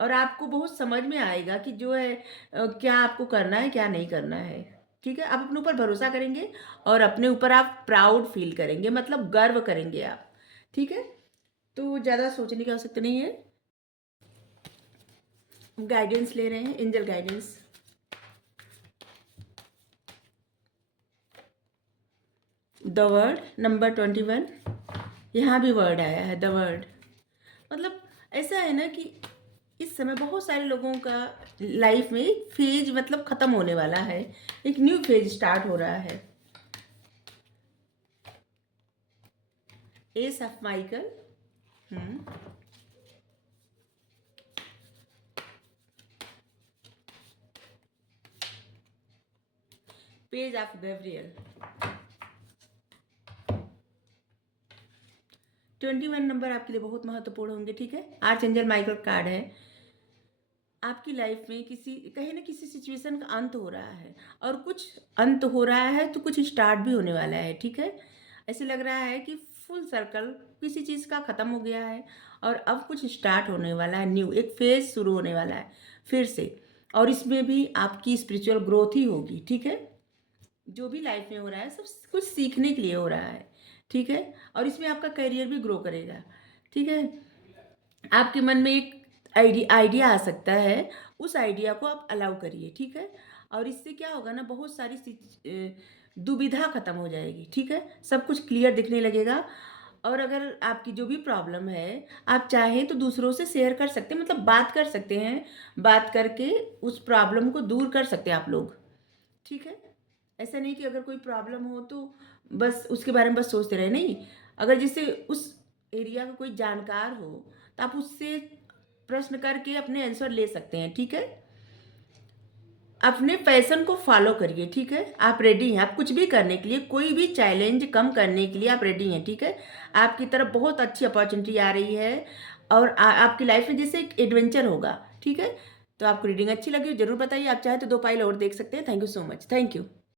और आपको बहुत समझ में आएगा कि जो है क्या आपको करना है, क्या नहीं करना है। ठीक है, आप अपने ऊपर भरोसा करेंगे, और अपने ऊपर आप प्राउड फील करेंगे, मतलब गर्व करेंगे आप। ठीक है, तो ज़्यादा सोचने की आवश्यकता नहीं है। गाइडेंस ले रहे हैं, angel guidance. The word number 21, यहाँ भी वर्ड आया है, द वर्ड। मतलब ऐसा है ना कि इस समय बहुत सारे लोगों का लाइफ में एक फेज मतलब खत्म होने वाला है, एक न्यू फेज स्टार्ट हो रहा है। S of Michael. Page of Gabriel. 21 number आपके लिए बहुत महत्वपूर्ण होंगे। ठीक है, आर्च एंजल माइकल कार्ड है। आपकी लाइफ में कहीं ना किसी सिचुएशन का अंत हो रहा है, और कुछ अंत हो रहा है तो कुछ स्टार्ट भी होने वाला है। ठीक है, ऐसे लग रहा है कि फुल सर्कल किसी चीज़ का ख़त्म हो गया है, और अब कुछ स्टार्ट होने वाला है, न्यू एक फेज शुरू होने वाला है फिर से, और इसमें भी आपकी स्पिरिचुअल ग्रोथ ही होगी। ठीक है, जो भी लाइफ में हो रहा है सब कुछ सीखने के लिए हो रहा है। ठीक है, और इसमें आपका करियर भी ग्रो करेगा। ठीक है, आपके मन में एक आइडिया आ सकता है, उस आइडिया को आप अलाउ करिए। ठीक है, और इससे क्या होगा ना, बहुत सारी दुविधा खत्म हो जाएगी। ठीक है, सब कुछ क्लियर दिखने लगेगा, और अगर आपकी जो भी प्रॉब्लम है, आप चाहें तो दूसरों से शेयर कर सकते हैं, मतलब बात कर सकते हैं, बात करके उस प्रॉब्लम को दूर कर सकते हैं आप लोग। ठीक है, ऐसा नहीं कि अगर कोई प्रॉब्लम हो तो बस उसके बारे में बस सोचते रहे, नहीं। अगर जैसे उस एरिया का कोई जानकार हो तो आप उससे प्रश्न करके अपने आंसर ले सकते हैं। ठीक है, अपने पैशन को फ़ॉलो करिए, ठीक है? आप रेडी हैं, आप कुछ भी करने के लिए, कोई भी चैलेंज कम करने के लिए आप रेडी हैं, ठीक है? आपकी तरफ बहुत अच्छी अपॉर्च्युनिटी आ रही है और आपकी लाइफ़ में जैसे एक एडवेंचर होगा, ठीक है? तो आपको रीडिंग अच्छी लगी हो ज़रूर बताइए, आप चाहें तो 2 फाइल और देख सकते हैं। Thank you so much. Thank you.